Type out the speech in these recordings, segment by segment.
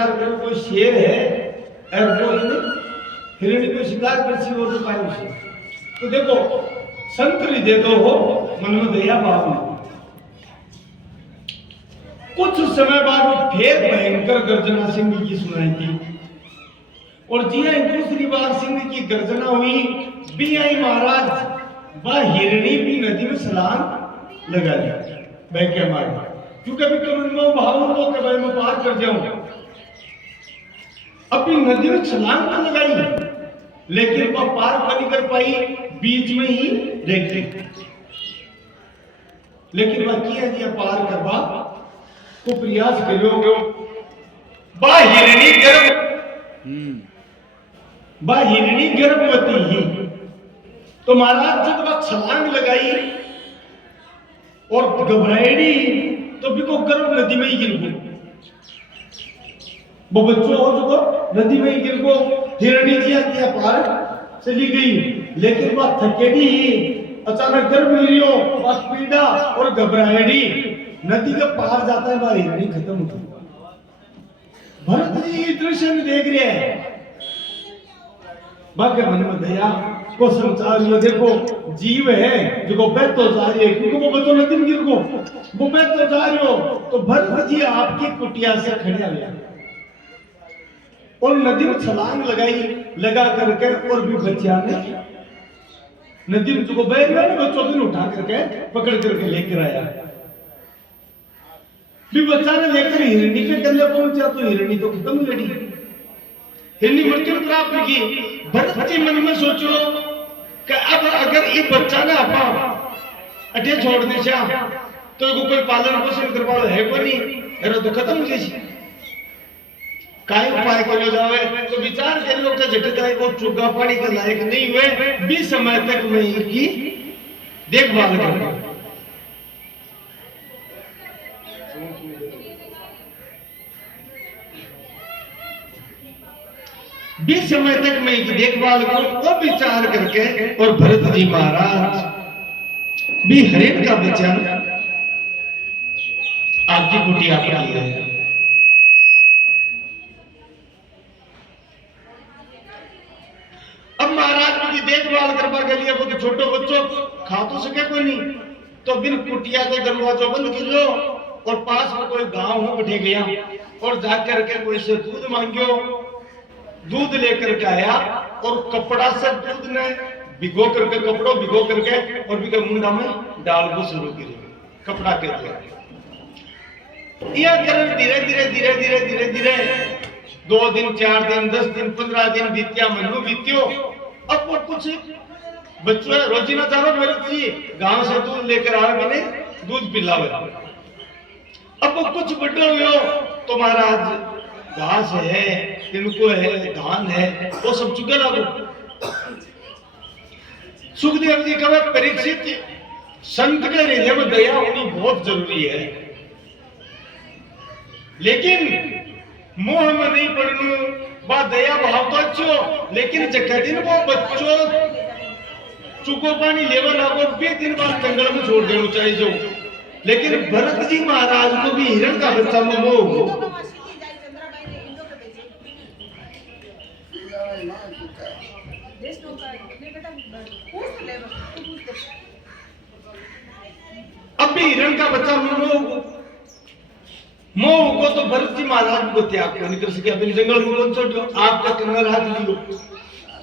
विचार करो कोई शेर है और वो हिरणी को शिकार कर सी वो तो पाए उसे। तो देखो संतरी दे दो हो मन में दया भाव में। कुछ समय बाद फिर भयंकर गर्जना सिंह की सुनाई थी और जिया दूसरी बार सिंह की गर्जना हुई बियाई महाराज वह हिरणी भी नदी में छलांग लगा दी बैके मार क्योंकि अभी कमन में भाव हो कि भाई मैं पार कर जाऊं। अभी नदी में छलांग तो लगाई लेकिन वह पार नहीं कर पाई बीच में ही रह गई। लेकिन वह किया दिया पार करवा को प्रयास करो हिरणी गर्भवती ही। तो महाराज जब वह छलांग लगाई और घबराई तो भी को गर्भ नदी में ही गिर गो वो बच्चों हो चुको नदी में ही गिर गो। हिरणी जी आती पार चली गई लेकिन वह थकेड़ी ही अचानक गर्भ गिरियो वह पीड़ा और घबराएड़ी नदी के पार जाता है वह हिरणी खत्म हो गई। भरत जी दृश्य में देख रहे हैं भाग्य मन में दया को संसार ये देखो जीव है जो बह तो जा रही है क्योंकि वो बच्चों नदी में गिर गो वो बह तो जा रहे हो। तो भरत जी आपकी कुटिया से खड़े हुए और नदी में छलांग लगाई लगा करके और भी बच्चा ने नदी में जो बह गया बच्चों को उठा करके पकड़ करके लेकर आया। भी बच्चा ने लेकर हिरणी के गले पहुंचा तो हिरणी तो खत्म हो गई। हिरणी मृत्यु प्राप्त की। भरत जी मन में सोचो कि अब अगर ये बच्चा ना अपा अटे छोड़ने से तो कोई पालन पोषण करवा है को नहीं अरे तो खत्म हो जाएगी काय उपाय करो जावे। तो विचार कर लो कि झटका को चुगा पानी का लायक नहीं हुए 20 समय तक मैं इनकी देखभाल करूंगा। बीस समय तक मैं इनकी देखभाल करूं वो विचार करके और भरत जी महाराज भी हरेक का बच्चा आपकी कुटिया पर आया है। अब महाराज की देखभाल करवा के लिए वो छोटे बच्चों खा तो सके कोई नहीं तो बिन कुटिया का दरवाजा बंद कर लो और पास में कोई गांव हो बैठे गया और जाकर के कोई से दूध मांगियो। दूध लेकर के आया और कपड़ा से दूध ने भिगो करके कपड़ों भिगो करके और भी मुंडा में डाल को शुरू की कपड़ा के दिया कर धीरे धीरे धीरे धीरे धीरे धीरे 2 दिन 4 दिन 10 दिन 15 दिन बीतिया महीनों बीतियो। अब वो कुछ बच्चों रोजी ना चाहो मेरे जी गांव से दूध लेकर आवे मैंने दूध पिलावे। अब वो कुछ बड़े हुए तो महाराज घास है तिनको है धान है वो सब चुके लागो। सुखदेव जी कहे परीक्षित संत के हृदय में दया होनी बहुत जरूरी है लेकिन मोह में नहीं पड़नू बा दया भाव तो अच्छो लेकिन जगह दिन वो बच्चों चुको पानी लेवल लागो 20 दिन बाद जंगल में छोड़ देना चाहिए जो। लेकिन भरत जी महाराज को भी हिरण का बच्चा में मोह हो अब भी हिरण का बच्चा मोह को तो भरत जी महाराज को त्याग को निकल सके अपने जंगल में कौन छोड़ो आपका किन्नर हाथ लियो।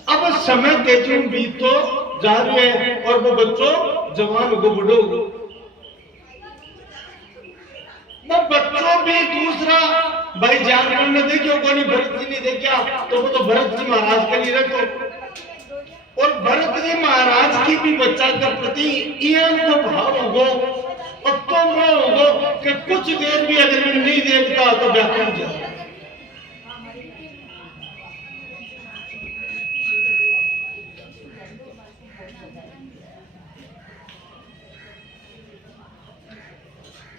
अब समय तेजी बीत तो जा रहे हैं और वो बच्चों जवान को बड़ो वो बच्चों भी दूसरा भाई जानवर ने देखो को नहीं भरत जी ने देखा तो वो तो भरत जी महाराज के लिए रखो और भरत जी महाराज की भी बच्चा के प्रति यह भाव होगो और तो होगो कि कुछ देर भी अगर मैं नहीं देखता तो व्याकुल हो जाता।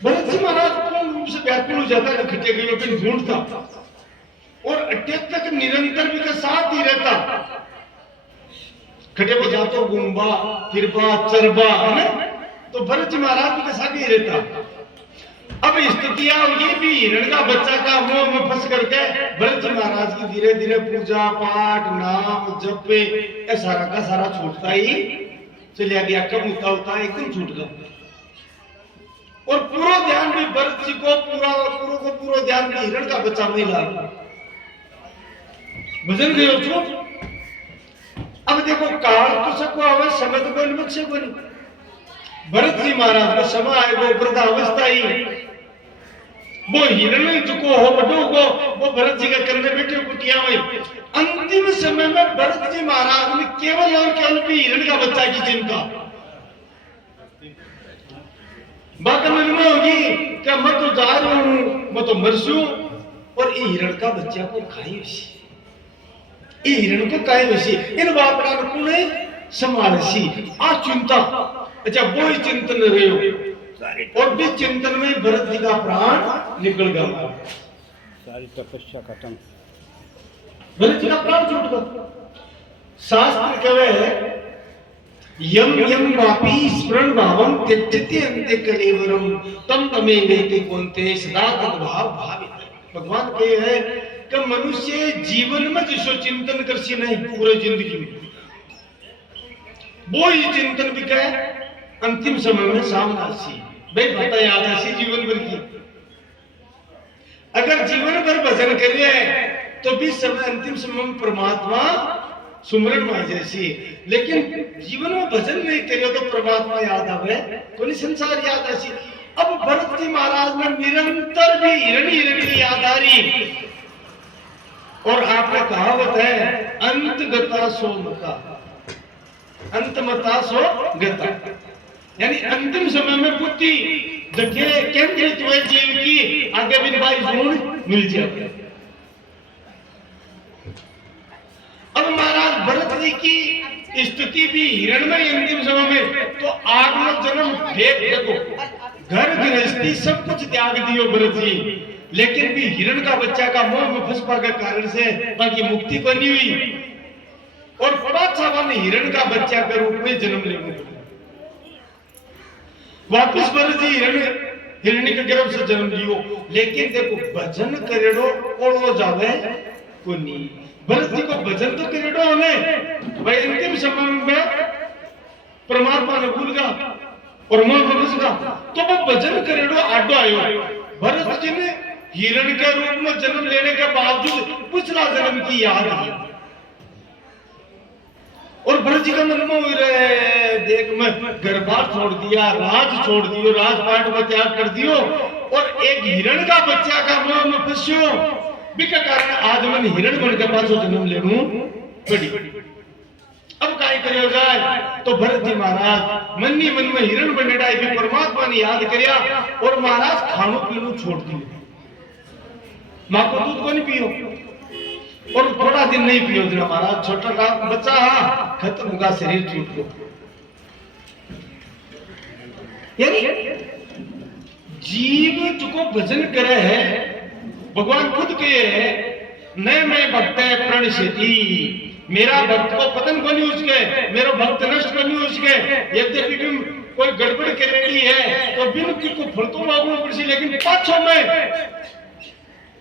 भरत जी महाराज पूर्ण रूप से व्याकुल हो जाता है खट्टे गलों पे ढूंढता और अट्टे तक निरंतर भी के साथ ही रहता। खटे बजातो गुम्बा किरपा चरबा है ना तो भरत जी महाराज भी के साथ ही रहता। अब स्थितियां ये भी हिरण का बच्चा का मोह में फंस करके भरत जी महाराज की धीरे धीरे पूजा पाठ नाम जप पे सारा का सारा छूटता ही चलिया गया। कब होता होता एकदम छूट गया और पूरा ध्यान भी भरत जी को पूरा ध्यान भी हिरण का बच्चा नहीं ला भजन गयो छूट। अब देखो काल तो सबको आवे समय तो कोई बच्चे को नहीं। भरत जी महाराज का समय आए वो वृद्धावस्था ही वो हिरण चुको हो बटो को वो भरत जी का करने बैठे कुटिया में अंतिम समय में भरत जी महाराज ने केवल और केवल भी हिरण का बच्चा की चिंता बात निर्णय होगी कि मैं तो जा रहा हूं मैं तो मरसू और ये हिरण का बच्चा को खाई ये हिरण को काय वशी इन बापड़ा ने संभालसी आ चिंता। अच्छा वो ही चिंतन रहे और भी चिंतन में भरत जी का प्राण निकल गया। सारी तपस्या खत्म भरत जी का प्राण छूट गया। शास्त्र कहे यम यम वापी स्मरण भावम त्यजते अंते कलेवरम तम तमे वेति कोन्ते सदा तद्भाव भावित। भगवान कहे है कि मनुष्य जीवन में जिसो चिंतन कर सी नहीं पूरे जिंदगी में वो ही चिंतन भी कहे अंतिम समय में सामना सी भाई पता याद ऐसी जीवन भर की अगर जीवन भर भजन करिए तो भी समय अंतिम समय में परमात्मा सुमरण में जैसी। लेकिन जीवन में भजन नहीं करिए तो परमात्मा याद आवे कोई संसार याद ऐसी। अब भरत जी महाराज में निरंतर भी हिरण की याद आ रही और आपने कहावत है अंत गता सो मता अंत मता सो गता यानी अंतिम समय में बुद्धि जगह केंद्रित हुए जीव की आगे बिन भाई गुण मिल जाए। अब महाराज भरत जी की स्थिति भी हिरण में अंतिम समय में तो आगमन जन्म भेद देखो घर गृहस्थी सब कुछ त्याग दियो भरत जी लेकिन भी हिरण का बच्चा का मोह में फंसपा के कारण से बाकी मुक्ति को नहीं हुई और पाछावा ने हिरण का बच्चा के रूप में जन्म लेने पड़ा। वापिस भरत जी हिरणी के गर्भ से जन्म लियो लेकिन देखो भजन करेड़ो ओढ़ो जावे को नहीं। भरत जी को भजन तो करेड़ो होने भाई अंतिम समय में परमात्मा ने भूल गया और मोह में फंस गया तो वो भजन करेड़ो आडो आयो। भरत जी ने हिरण के रूप में जन्म लेने के बावजूद पिछला जन्म की याद है और भरत जी का मन में हुई रहे देख मैं घर बार छोड़ दिया राज छोड़ दियो राजपाट में त्याग कर दियो और एक हिरण का बच्चा का मोह में फंसियो बिका कारण आज मैं हिरण बन के पाछो जन्म ले लूं बड़ी अब काय करियो जाए तो भरत जी महाराज मन ही मन में हिरण बनेड़ा भी परमात्मा ने याद करिया और महाराज खानो पीनो छोड़ दियो मां को दूध को नहीं पियो और थोड़ा दिन नहीं पियो जरा महाराज छोटा सा बच्चा खत्म होगा शरीर टूट को यानी जीव जो भजन करे है भगवान खुद कहे है नए नए भक्त है प्रण सेती मेरा भक्त को पतन को नहीं उसके मेरा भक्त नष्ट को नहीं उसके यद्यपि भी कोई गड़बड़ के रेडी है तो बिन की को फलतो मांगना पड़सी लेकिन पाछो में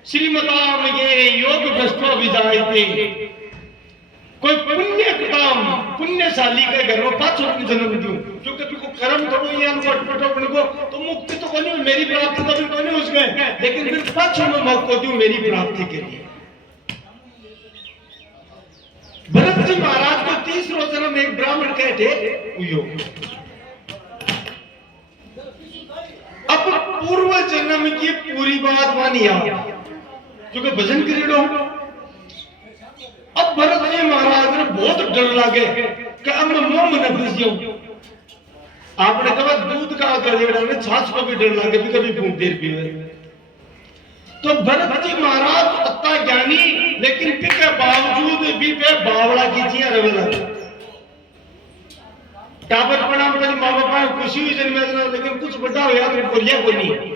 श्रीमताम ये योग भ्रष्टो विजायते कोई पुण्य कृताम पुण्यशाली के घर में पाछो जन्म दूं क्योंकि को कर्म करो या पटपटो को तो मुक्ति तो कोनी मेरी प्राप्ति तो भी कोनी उसमें लेकिन फिर पाछो में मौको दूं मेरी प्राप्ति के लिए। भरत जी महाराज को 30 जन्म एक ब्राह्मण कहते उयो अब पूर्व जन्म की पूरी बात मानी आप क्योंकि भजन करेड़ो। अब भरत जी महाराज ने बहुत डर लगे कि अब मैं मुंह में न फंस जाऊं। आपने कहा दूध का गलेड़ा ने छाछ को भी डर लगे भी कभी भूख देर पीवे तो भरत जी महाराज अत्ता ज्ञानी लेकिन फिर के बावजूद भी वे बावला की जिया रवे लगे टाबर प्रणाम कर मां बाप खुशी हुई जन्म लेकिन कुछ बड़ा होया तो बोलिया कोई नहीं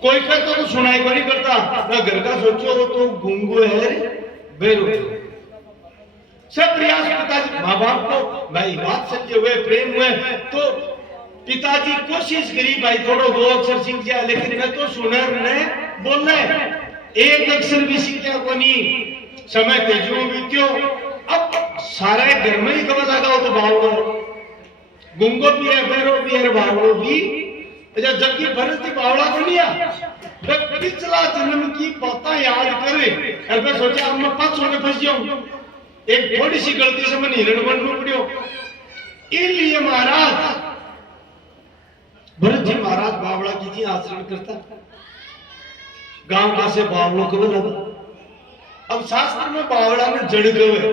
कोई कहता तो सुनाई को नहीं करता मैं घर का सोचो वो तो गुंगो है बेरो सब प्रयास पिताजी माँ बाप को भाई बात सच्चे हुए प्रेम हुए तो पिताजी कोशिश करी भाई थोड़ो दो अक्षर सीख जाए, लेकिन मैं तो सुनर ने बोलना एक अक्षर भी सीखा को नहीं। समय तेजो बीत्यो, अब सारे घर में ही कब लगाओ तो बावड़ो गुंगो भी है, बैरो भी है, बावड़ो भी। अच्छा जबकि भरत जी बावड़ा को नहीं आ, पिछला जन्म की बातें याद करे और मैं सोचा अब मैं 5 में फंस जाऊं, एक थोड़ी सी गलती से मैं हिरण बनना पड़ियो। इसलिए महाराज भरत जी महाराज बावड़ा की जी आचरण करता, गांव का से बावड़ों को लगा। अब शास्त्र में बावड़ा में जड़ गए,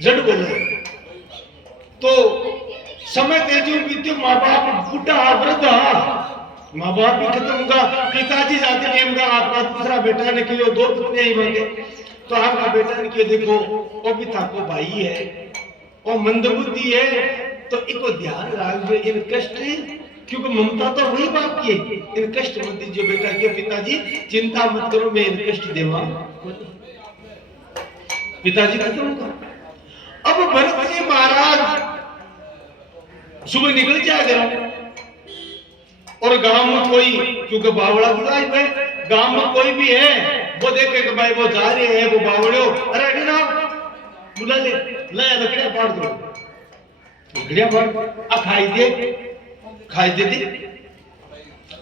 जड़ बोले तो समय तेजो बीत्यो, माँ बाप बूढ़ा वृद्धा, माँ बाप भी खत्म होगा, पिताजी जाते नहीं होगा, आपका दूसरा बेटा ने कियो, 2 पुत्र ही होंगे, तो आपका बेटा ने कियो देखो वो भी था को भाई है और मंदबुद्धि है, तो इनको ध्यान रखो इन कष्ट, क्योंकि ममता तो वही बाप की, इन कष्ट मत दीजिए बेटा के पिताजी चिंता मत करो, मैं इन कष्ट देवा। पिताजी खत्म होगा। अब भरत जी महाराज सुबह निकल जाएगा और गांव में कोई, क्योंकि बावड़ा बुलाए हुए गांव में कोई भी है वो देखे कि भाई वो जा रहे हैं, वो बावड़े हो, अरे ना बुला ले लकड़ियां फाड़ दो, लकड़ियां फाड़ खाई दे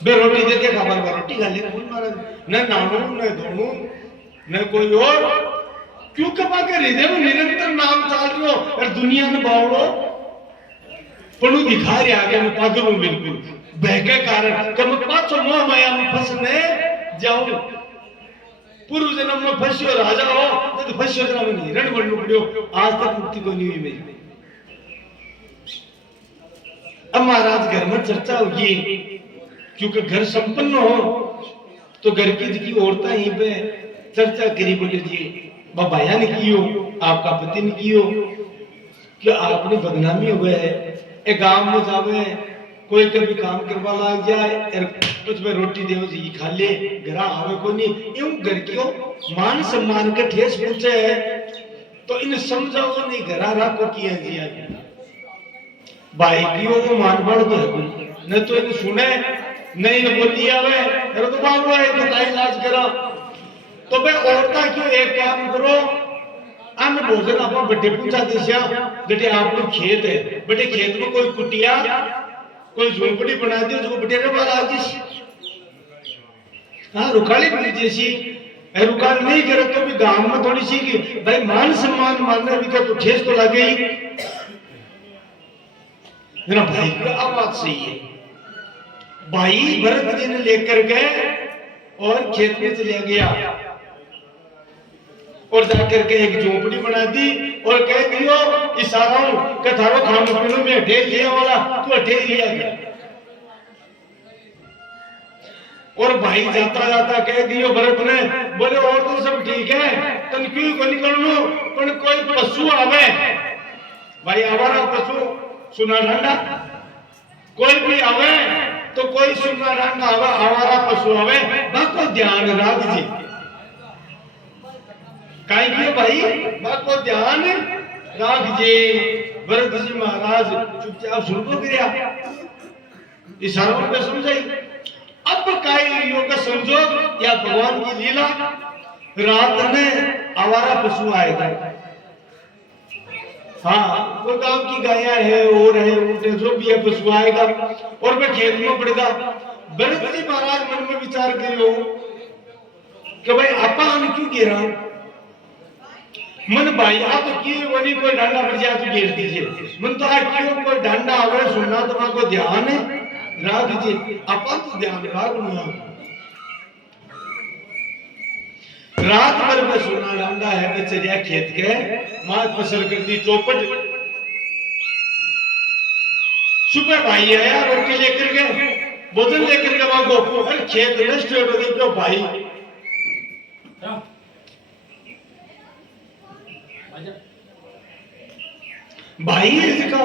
बे रोटी दे के खबर में रोटी खा ले, कोई मारा न नामू न धोनू न कोई और, क्योंकि बाकी हृदय में निरंतर नाम चल रही हो और दुनिया में बावड़ो पणु दिखा रहे आगे मैं पागल हूं बिल्कुल बहके कारण कि मैं 5 मोह माया में फंसने जाऊं, पूर्व जन्म में फंसियो राजा हो तो फंसियो जन्म में हिरण बनना पड़ियो, आज तक मुक्ति को नहीं हुई मेरी। अब महाराज घर में चर्चा होगी, क्योंकि घर संपन्न हो तो घर की औरतें यहीं पे चर्चा करी, बोले जी भाया ने की हो, आपका पति ने की हो, क्या आपने बदनामी हुए है, एक गांव में जावे कोई कभी काम करवा लग जाए कुछ में रोटी देव जी खा ले, घर आवे को नहीं, यूं घर क्यों मान सम्मान के ठेस पहुंचे है, तो इन समझाओ नहीं घरा राखो किया जी भाई की वो मान बढ़ तो है न, तो इन सुने नहीं न बोली आवे, अरे तो बाबू है तो काई इलाज करा, तो भाई औरता क्यों एक काम करो, अन्न भोजन आप बटे पूछा दिशा बेटे आप लोग खेत है, बेटे खेत में कोई कुटिया कोई झोपड़ी बना दी उसको बटे वाला जिस हाँ रुकाली भी जैसी रुकाल नहीं करे तो भी गांव में थोड़ी सी कि भाई मान सम्मान मानने भी क्या तो ठेस तो लगे ही मेरा भाई की अब बात सही है। भाई भरत जी ने लेकर गए और खेत में चले गया और जाकर के एक झोपड़ी बना दी और कह दियो इशारों के थारो खाने पीने में ढेर लिया वाला तू ढेर लिया गया, और भाई जाता जाता कह दियो भरत ने, बोले और तो सब ठीक है तन क्यों को निकलनो, पर कोई पशु आवे, भाई आवारा पशु सुना ढंडा कोई भी आवे तो कोई सुना ढंडा आवा आवारा पशु आवे, बाको ध्यान रख जी काई कियो भाई बाको ध्यान राख जे। भरत जी महाराज चुपचाप सुनतो गिरया, इशारों में समझाई। अब काई योग समझो या भगवान की लीला, रात में आवारा पशु आएगा, हाँ वो गांव की गायें है और है ऊंट है जो भी है पशु आएगा और मैं खेत में पड़ेगा। भरत जी महाराज मन में विचार करियो कि भाई आपा हम क्यों गिरा, मन भाई आ तो की वनी कोई डांडा पड़ जाए तो घेर दीजिए, मन तो आ क्यों कोई डांडा आवे सुनना तो को ध्यान राख दीजिए, अपन तो ध्यान राख लूंगा। रात भर में सुना डांडा है बेचरिया खेत के मां फसल कर दी चौपट। सुबह भाई आया रोटी लेकर के भोजन लेकर के मांगो, अरे खेत नष्ट हो गए क्यों भाई, भाई इसका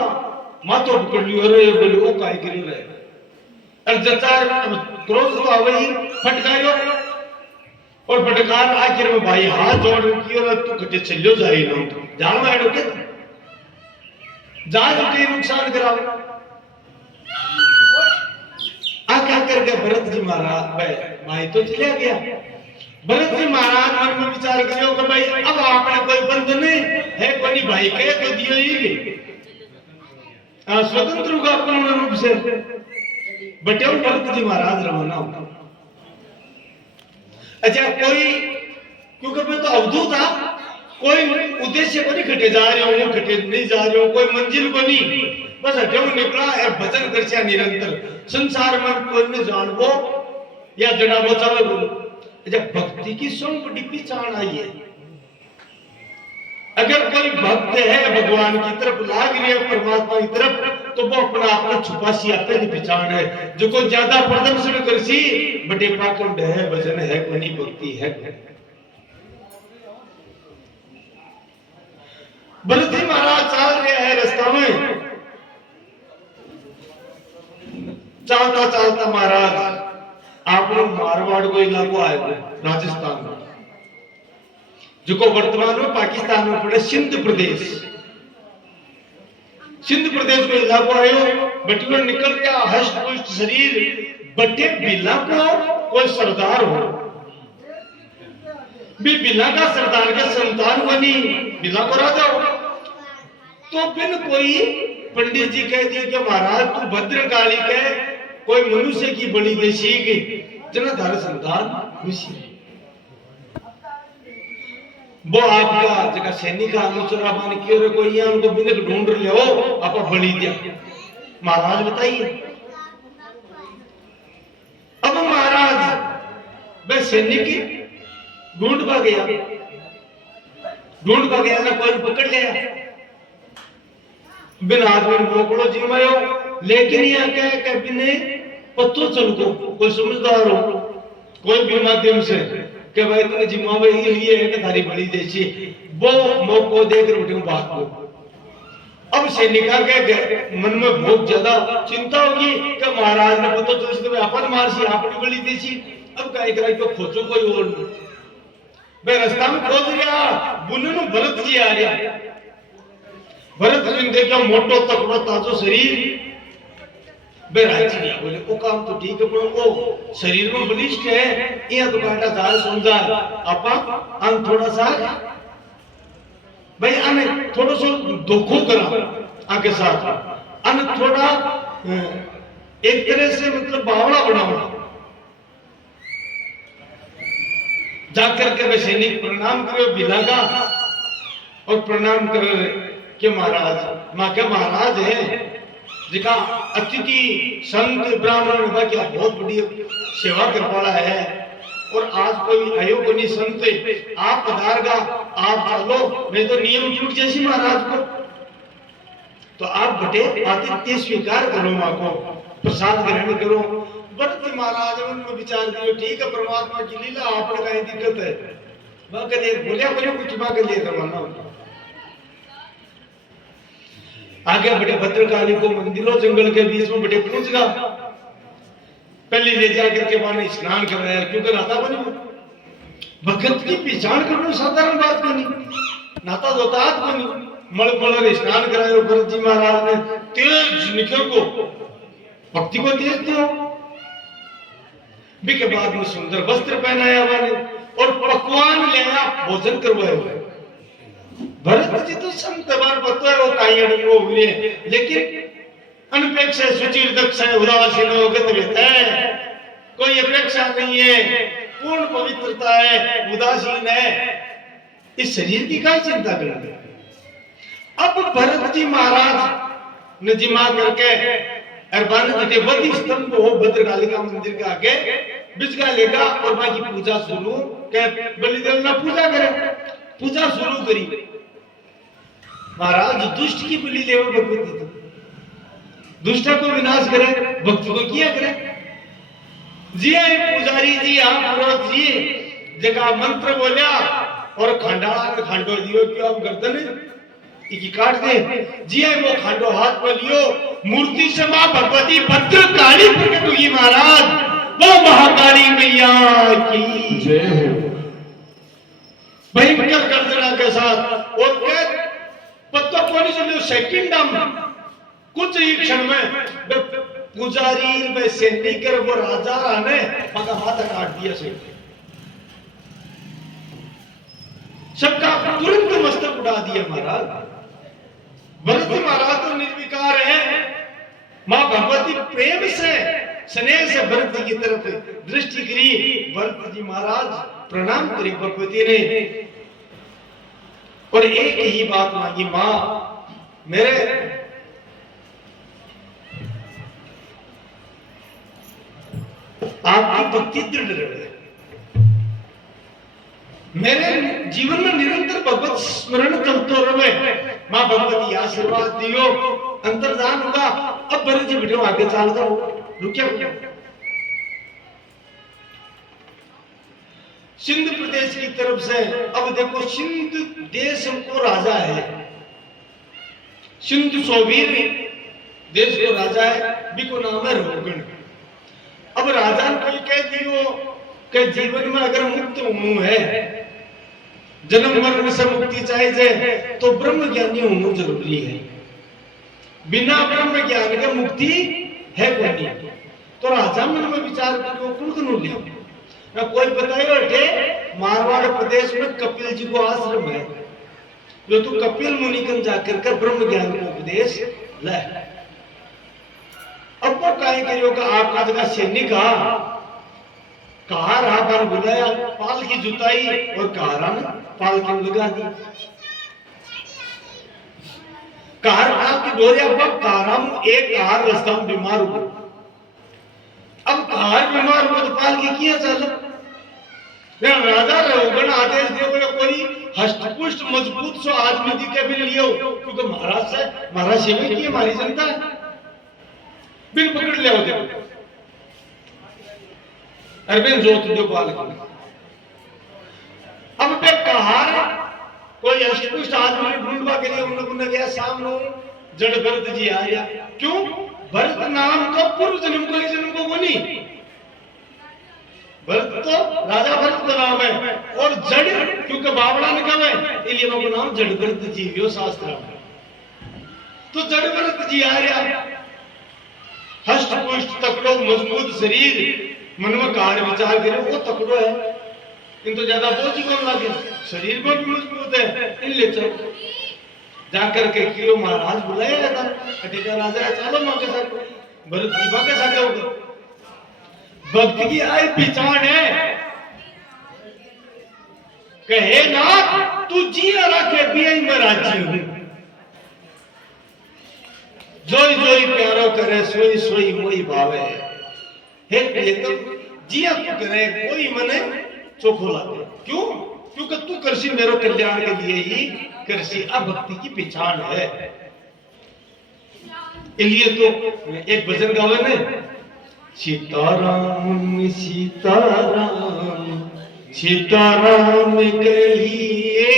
मां तो पकड़ लियो, अरे बोले वो काय करियो रे, अरे जचार क्रोध तो आवे ही फटकायो और फटकार आखिर में भाई हाथ जोड़ कियो तू कटे चलियो जाई ना जान में आड़ो के जहाज के नुकसान कराओ आका करके भरत जी महाराज भाई तो चला गया। भरत जी महाराज मन में विचार करो कि भाई अब आपने कोई बंधन है कोई भाई के तो दियो ही स्वतंत्र होगा पूर्ण रूप से बटे भरत जी महाराज रवाना होगा। अच्छा कोई क्योंकि मैं तो अवधूत था कोई उद्देश्य को नहीं खटे जा रहे हो खटे नहीं जा रहे हो कोई मंजिल को नहीं बस हटे निकला है भजन कर निरंतर संसार में कोई ने जानबो या जड़ा बचावे बोलो। जब भक्ति की सोम बड़ी पहचान आई है अगर कोई भक्त है भगवान की तरफ लाग रही है परमात्मा की तरफ तो वो अपना आप छुपा सी अपनी पहचान है जो कोई ज्यादा प्रदर्शन कर सी बड़े पाखंड है भजन है कोई भक्ति है। भरत जी महाराज चल रहे हैं रास्ता में चलता चलता महाराज आप लोग मारवाड़ को इलाको आए राजस्थान में जो को वर्तमान में पाकिस्तान में पड़े सिंध प्रदेश को इलाको आयो बटुआ निकल गया हष्ट पुष्ट शरीर बटे बिला को कोई सरदार हो भी बिला का सरदार के संतान बनी बिला को राजा हो तो बिन कोई पंडित जी कह दिए कि महाराज तू भद्रकाली के कोई मनुष्य की बड़ी देशी की जना धार संतान खुशी वो आपका जगह सैनिक अनुचरा मान क्यों रे कोई यहाँ उनको बिना ढूंढ ले हो आपको बलि दिया महाराज बताइए। अब महाराज वह सैनिक ढूंढ पा गया ना कोई पकड़ लिया बिन आदमी मोकड़ो जिमायो लेकिन यहाँ कह बिने पत्तो चल को कोई समझदार हो कोई भी माध्यम से कि भाई तुमने जिम्मावे ये है कि थारी बड़ी देशी वो मौको देकर उठे बात को। अब सैनिका के मन में बहुत ज्यादा चिंता होगी कि महाराज ने पता चल तो अपन मारसी आपने बड़ी देशी अब कहीं करा तो खोजो कोई और भाई रास्ता में खोज रहा बुननु भरत जी आ रहा भरत जी ने देखा मोटो तकड़ो ताजो शरीर बेराजी बोले वो काम तो ठीक है पर वो शरीर में बलिष्ठ है ये तो काटा जाए समझा आपा अन थोड़ा सा भाई अन थोड़ा सा धोखो करा आगे साथ अन थोड़ा एक तरह से मतलब बावड़ा बनाओ जाकर के वे सैनिक प्रणाम करो बिला का और प्रणाम कर के महाराज माँ के महाराज है जिका अतिथि संत ब्राह्मण का क्या बहुत बड़ी सेवा कर पड़ा है और आज कोई आयो को नहीं संत आप पधारगा आप चलो नहीं तो नियम टूट जैसी महाराज को तो आप बटे आतिथ्य स्वीकार करो माँ को प्रसाद ग्रहण करो। भरत महाराज उनको विचार करो ठीक है परमात्मा की लीला आपने कहीं दिक्कत है माँ के लिए बोलिया बोले कुछ माँ के लिए करवाना आगे बड़े भद्रकाली को मंदिरों जंगल के बीच में बड़े पहुंच गया पहले ले जाकर के वहां स्नान कराया क्योंकि नाता बनी भगत की पहचान करना साधारण बात नहीं नाता धोता बनी मल स्नान कराया भरत जी महाराज ने तेज निकल को भक्ति को तेज दिया भी के बाद में सुंदर वस्त्र पहनाया वाले और पकवान लिया भोजन करवाया भरत जी तो संतवार बतवा वो कायड़ वो हुए लेकिन अनपेक्ष सुचिर दक्ष है उदासीन हो गत है कोई अपेक्षा नहीं है पूर्ण पवित्रता है उदासीन है इस शरीर की क्या चिंता करेंगे। अब भरत जी महाराज ने जिमा करके अरबान जी वधि स्तंभ हो भद्रकालिका मंदिर के आगे बिजगा लेगा और मां की पूजा शुरू के बलिदान ना पूजा करे पूजा शुरू करी महाराज दुष्ट की बलि ले भगवती दुष्ट को विनाश करे भक्त को किया करे जी पुजारी जी आप पुरोहित जी जगह मंत्र बोलिया और खंडाला ने खंडो दियो क्यों आप गर्दन इकी काट दे जी वो खंडो हाथ में लियो मूर्ति से मां भगवती भद्रकाली प्रकट हुई महाराज वो महाकाली मैया की जय हो भयंकर गर्जना के साथ और पत्ता कोनी चलो सेकंड में कुछ ही क्षण में पुजारी व सैनिक वो राजा ने मगर हाथ काट दिया से सबका तुरंत मस्तक उड़ा दिया महाराज। भरत महाराज तो निर्विकार है, मां भगवती प्रेम से स्नेह से भरत जी की तरफ दृष्टि करी। भरत जी महाराज प्रणाम करे भगवती ने और एक ही बात मांगी, मां मेरे आपकी भक्ति दृढ़ रहे, मेरे जीवन में निरंतर भगवत स्मरण चलते रहे। मां भगवती आशीर्वाद दियो, अंतर्धान होगा। अब भरत जी बेटो आगे चल दो, रुकिया सिंध प्रदेश की तरफ से। अब देखो सिंध देश को राजा है, सिंध सोवीर देश को राजा है, बिको नाम है रोगन। अब राजा ने कोई कह दियो कि जीवन में अगर मुक्त होना है, जन्म मरण से मुक्ति चाहिए तो ब्रह्म ज्ञानी होना जरूरी है। बिना ब्रह्म ज्ञान के मुक्ति है कोई नहीं। तो राजा मन में विचार करो कुल लिया ना कोई बताए थे मारवाड़ प्रदेश में कपिल जी को आश्रम है, जो तू कपिल मुनि कन जाकर कर ब्रह्म ज्ञान का उपदेश ले। अब वो कहे करियो का आपका जगह सैनिक कहा रहा बन बुलाया, पाल की जुताई और कहारा ने पाल की लगा दी। कार की डोरिया अब काराम एक कार रास्ता में बीमार हो, अब कार बीमार हो तो पाल की किया चल राजा रोगन आदेश दे बोले कोई हष्टपुष्ट मजबूत सो आदमी दी के भी लियो, क्योंकि महाराज सेवा की हमारी जनता बिन पकड़ ले होते अरविंद जोत दो पाल को। अब पे कहा कोई अष्टपुष्ट आदमी ढूंढवा के लिए उन लोगों ने गया सामने जड़ भरत जी आया। क्यों? भरत नाम तो पूर्व जन्म को जन्म को नहीं, भरत तो राजा भरत का नाम है और जड़ क्योंकि बावड़ा ने कहा है इसलिए उनका नाम जड़ भरत जी व्यो शास्त्र में। तो जड़ भरत जी आया, हष्ट पुष्ट तकड़ो मजबूत शरीर, मन में कार्य विचार करे वो तकड़ो है, किंतु ज्यादा बोझ कौन लगे, शरीर को भी मजबूत है। इन ले चलो जाकर के क्यों महाराज बुलाया था कटिका राजा है, चलो मां के साथ भरत जी बाके साथ होगा। भक्त की आय पहचान है, कहे ना तू जिया रखे पिया में राजी हूं, जोई जोई प्यारो करे सोई सोई मोई भावे। हे प्रियतम जिया तू करे कोई मने चोखो लागे। क्यों? क्योंकि तू करसी मेरो कल्याण के लिए ही करसी। अब भक्ति की पहचान है, इसलिए तो एक भजन गावे ने सीताराम सीताराम सीताराम कहिए,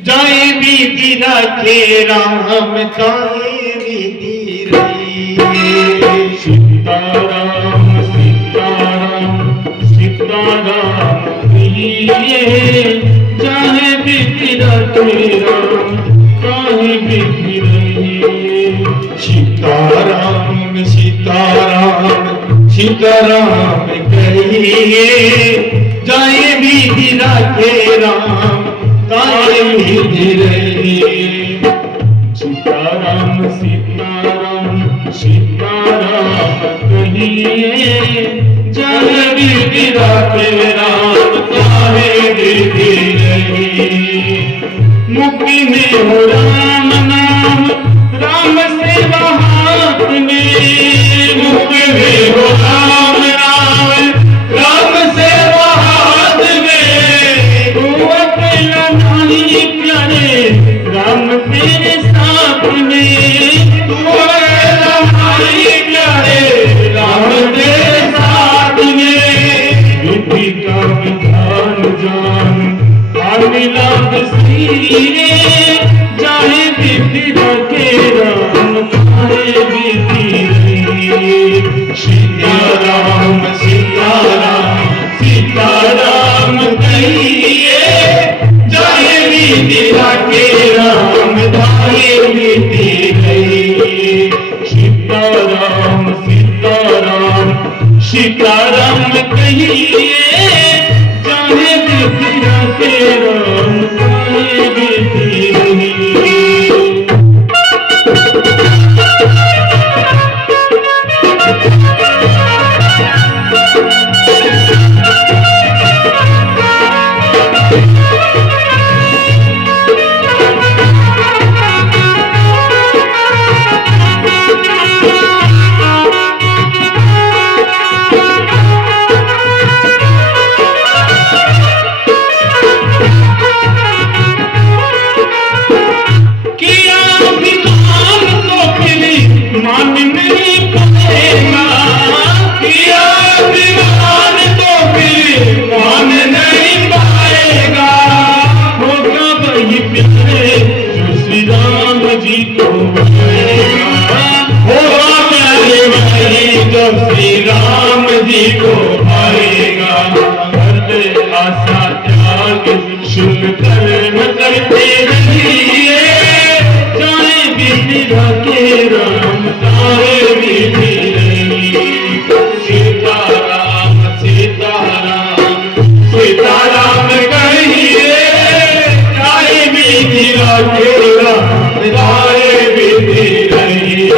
जाए बीती राखे राम जाए बीती रहिए। सीताराम सीताराम सीताराम कहिए, जाए बीती राखे राम जाए बीती रहिए। सीताराम सीताराम सीताराम कहिए, जाए बीती राखे राम तारे बीती रहिए। सीताराम सीताराम सीताराम कहिए, जाए बीती राखे राम तारे बीती रहिए। मुक्ति में हो राम नाम राम सेवा हाथ में, मुक्ति में हो राम नाम राम सेवा हाथ में। तू अकेला नहीं प्यारे राम तेरे साथ में, तू अकेला नहीं प्यारे राम तेरे साथ में। विधि का विधान जान आमिलात सीरे, जाए विधि रखे राम तारे बीती रहिए। सीताराम सीताराम सीताराम कहिए, जाए बीती रखे राम सीताराम कहिए जाने बिटिया के राम पाएगी नहीं। राम जी को पाएगा हर आशा त्याग शुभ कर्म करते रहिए जाए बिटिया के राम तारे बिटी रही। सीताराम सीताराम सीताराम कहिए जाए बिटिया के राम तारे बिटी रही।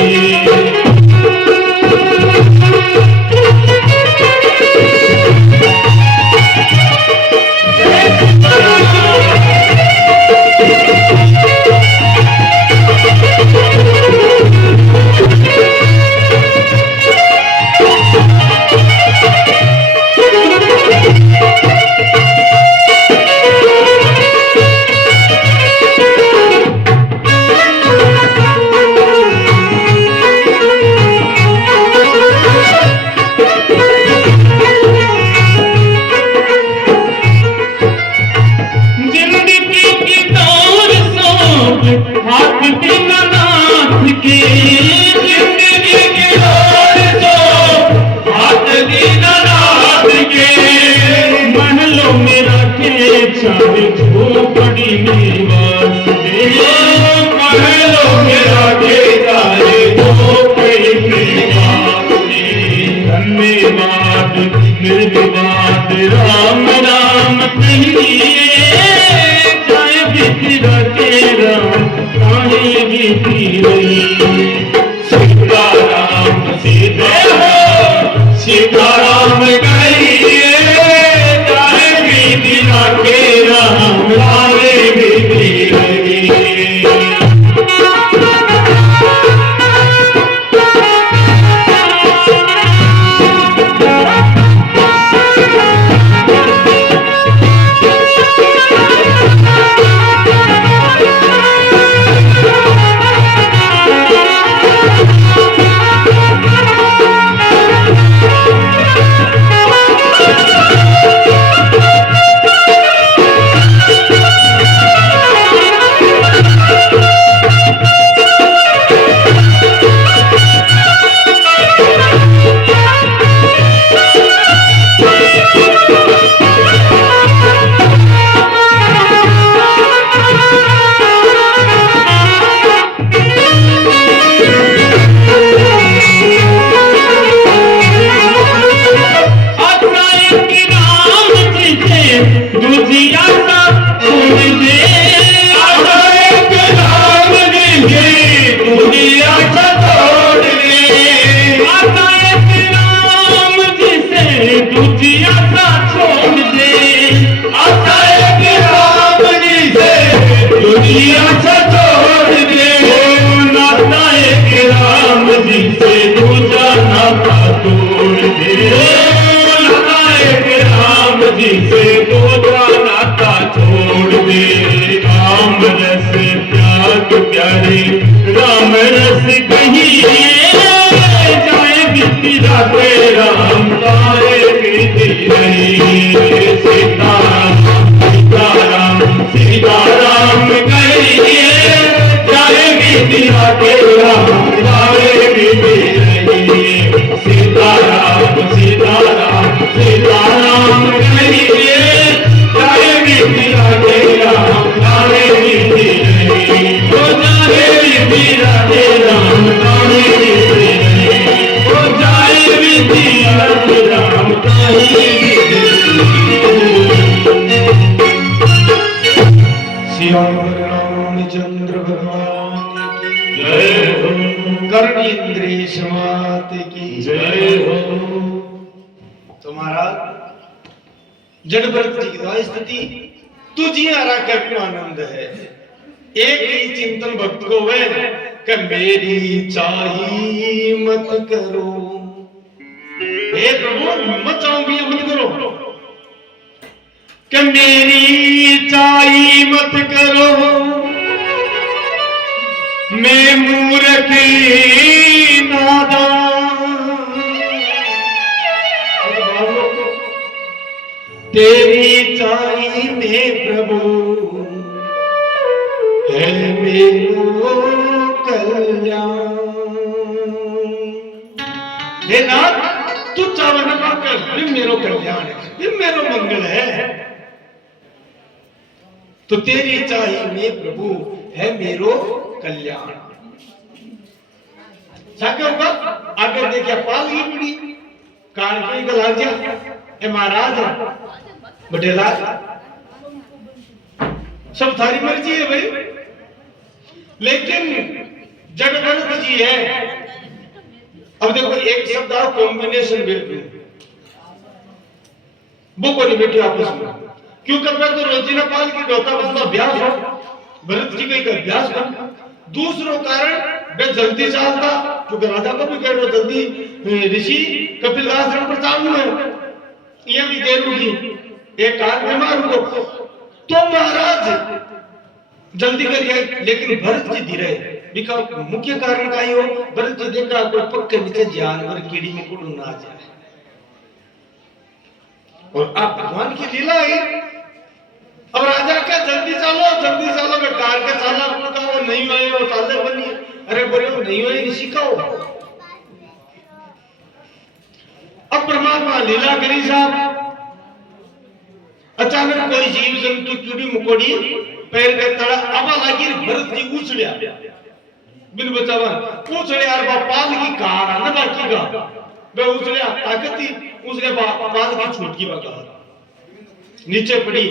हाथ दीनानाथ के जिंदगी के दौर तो हाथ दीनानाथ के महलों में रखे चाहे झोपड़ी निवास दे महलों में रखे चाहे झोपड़ी निवास दे। धन्यवाद निर्विवाद राम राम कहिए जाए बिटिया के राम पाएगी नहीं। सीताराम सीताराम सीताराम कहिए जाए बिटिया के राम पाएगी नहीं। राम रस कहिए जाए बिटिया के राम तारे बिटी रही। सीताराम सीताराम सीताराम कहिए जाए बिटिया के राम तारे बिटी रही। सीताराम सीताराम सीताराम कहिए जाए बिटिया के राम तारे बिटी रही। राम राम जड़ भरत जी की स्थिति तुझी हरा का आनंद है। एक ही चिंतन भक्त को है कि मेरी चाही मत करो, हे प्रभु मत चाहो भी मत करो, कि मेरी चाही मत करो, मैं मूर्ख नादान, तेरी चाही में प्रभु है मेरो कल्याण। हे नाथ तू चाहे न पाकर ये मेरो कल्याण है, ये मेरो मंगल है, तो तेरी चाही में प्रभु है मेरो कल्याण। क्या होगा आगे देखिए पालगी पड़ी कार की लग जा ए महाराज बटेला सब थारी मर्जी है भाई, लेकिन जड़ भरत जी है। अब देखो एक शब्द और कॉम्बिनेशन भेज दूं वो को नहीं बैठे आपस में, क्योंकि मैं तो रोजीना पाल की डोता बंदा अभ्यास हो, भरत जी का अभ्यास बन। दूसरो कारण वे जल्दी चालता, क्योंकि राजा को भी कह रहे जल्दी ऋषि कपिल आश्रम पर चालू है, ये भी देर होगी, एक कार बीमार हो तो महाराज जल्दी करिए। लेकिन भरत जी धीरे बिका मुख्य कारण का ही हो, भरत जी देखा कोई पक्के नीचे जानवर कीड़ी मकोड़ ना जाए, और आप भगवान की लीला है। अब राजा का जल्दी चालो मैं कार का चाला का वो नहीं आए वो चाले बनी, अरे बोले वो नहीं आए ऋषि का हो। अब परमात्मा लीला करी साहब, अचानक कोई जीव जंतु कीड़ी मकोड़ी पैर के तड़ा अब लागी भरत जी उछलिया बिन बचावा उछले यार पाल की कार न बाकी का वे उछलिया ताकत ही उसने पाल की छूट की बगा नीचे पड़ी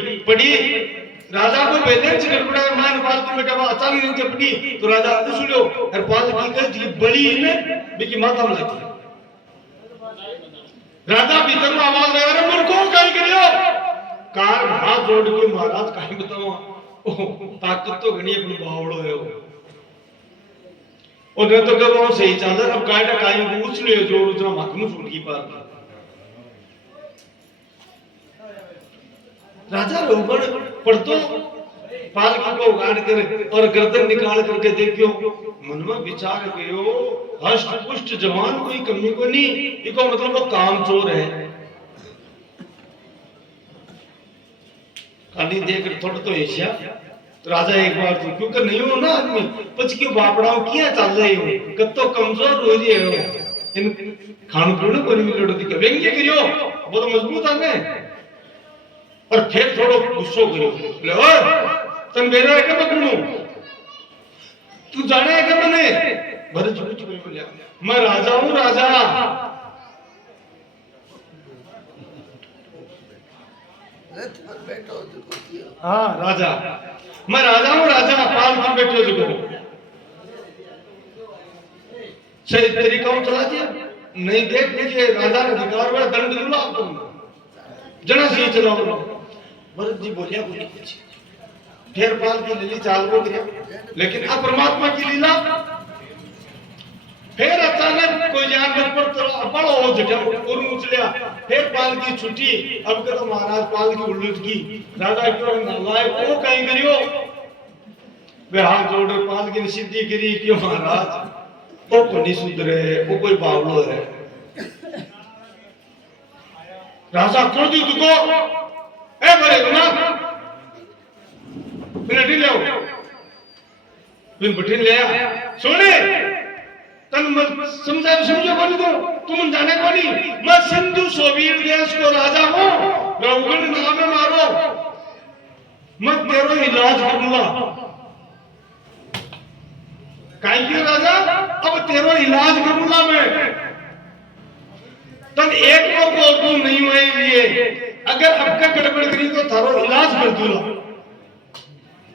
राजा को बैलेंस कर पड़ा मान पाल की में कहा अचानक नीचे पड़ी तो राजा उछलियो और पाल की जी बड़ी ने बिकी माथा में लगी। राजा भीतर में आवाज लगा रहा मूर्खों काई करियो, कार हाथ जोड़ के महाराज काहे बताओ ताकत तो घनी अपनी बावड़ो है और न तो कब वो सही चल रहा, अब काटा काई को उछ ले जोर उतना माथ में फूट की पार। राजा रोगण पड़तो पालकी को उगाड़ कर और गर्दन निकाल करके देखियो, मन में विचार गयो हष्ट पुष्ट जवान कोई कमी को नहीं, इको मतलब वो काम चोर है। खाली देख थोड़ा तो एशिया तो राजा एक बार तो क्योंकि नहीं हो ना आदमी पच क्यों बापड़ाओ किया चल रहे हो कब तो कमजोर हो रही हो इन खान पीने को नहीं मिलो दिखे व्यंग्य करियो वो तो मजबूत आने और फिर थोड़ा गुस्सो करियो ले ओए तन बेरा है क्या पकड़ू तू जाने है क्या मैंने भरत जी कुछ बोलिया मैं राजा हूँ राजा। हाँ राजा मैं राजा हूँ राजा पाल पर बैठे जो सही तरीका चला दिया नहीं देख लीजिए राजा ने अधिकार में दंड दूला आपको जना सही चलाओ। भरत जी बोलिया बोली कुछ फिर पाल की लीली चाल को दिया, लेकिन अब परमात्मा की लीला फिर अचानक कोई जानवर पर बड़ा हो जटा और उछलिया फिर पाल की छुट्टी। अब के तो महाराज पाल की उल्लट की राजा क्यों लाए वो कहीं करियो वे हाथ जोड़ पाल की सिद्धि करी क्यों महाराज वो को नहीं सुधरे वो कोई बावलो है। राजा क्रोधित को ए बड़े गुना बिना ढीले हो बिन बठिन ले सोने तन समझा समझो कोनी तो तुम जाने कोनी मैं सिंधु सोवीर देश को राजा हूं रघुगण नाम में मारो मैं तेरो इलाज करूंगा। काहे के राजा अब तेरो इलाज करूंगा मैं तन एक को तू नहीं हुए लिए अगर अब का गड़बड़ करी तो थारो इलाज कर दूंगा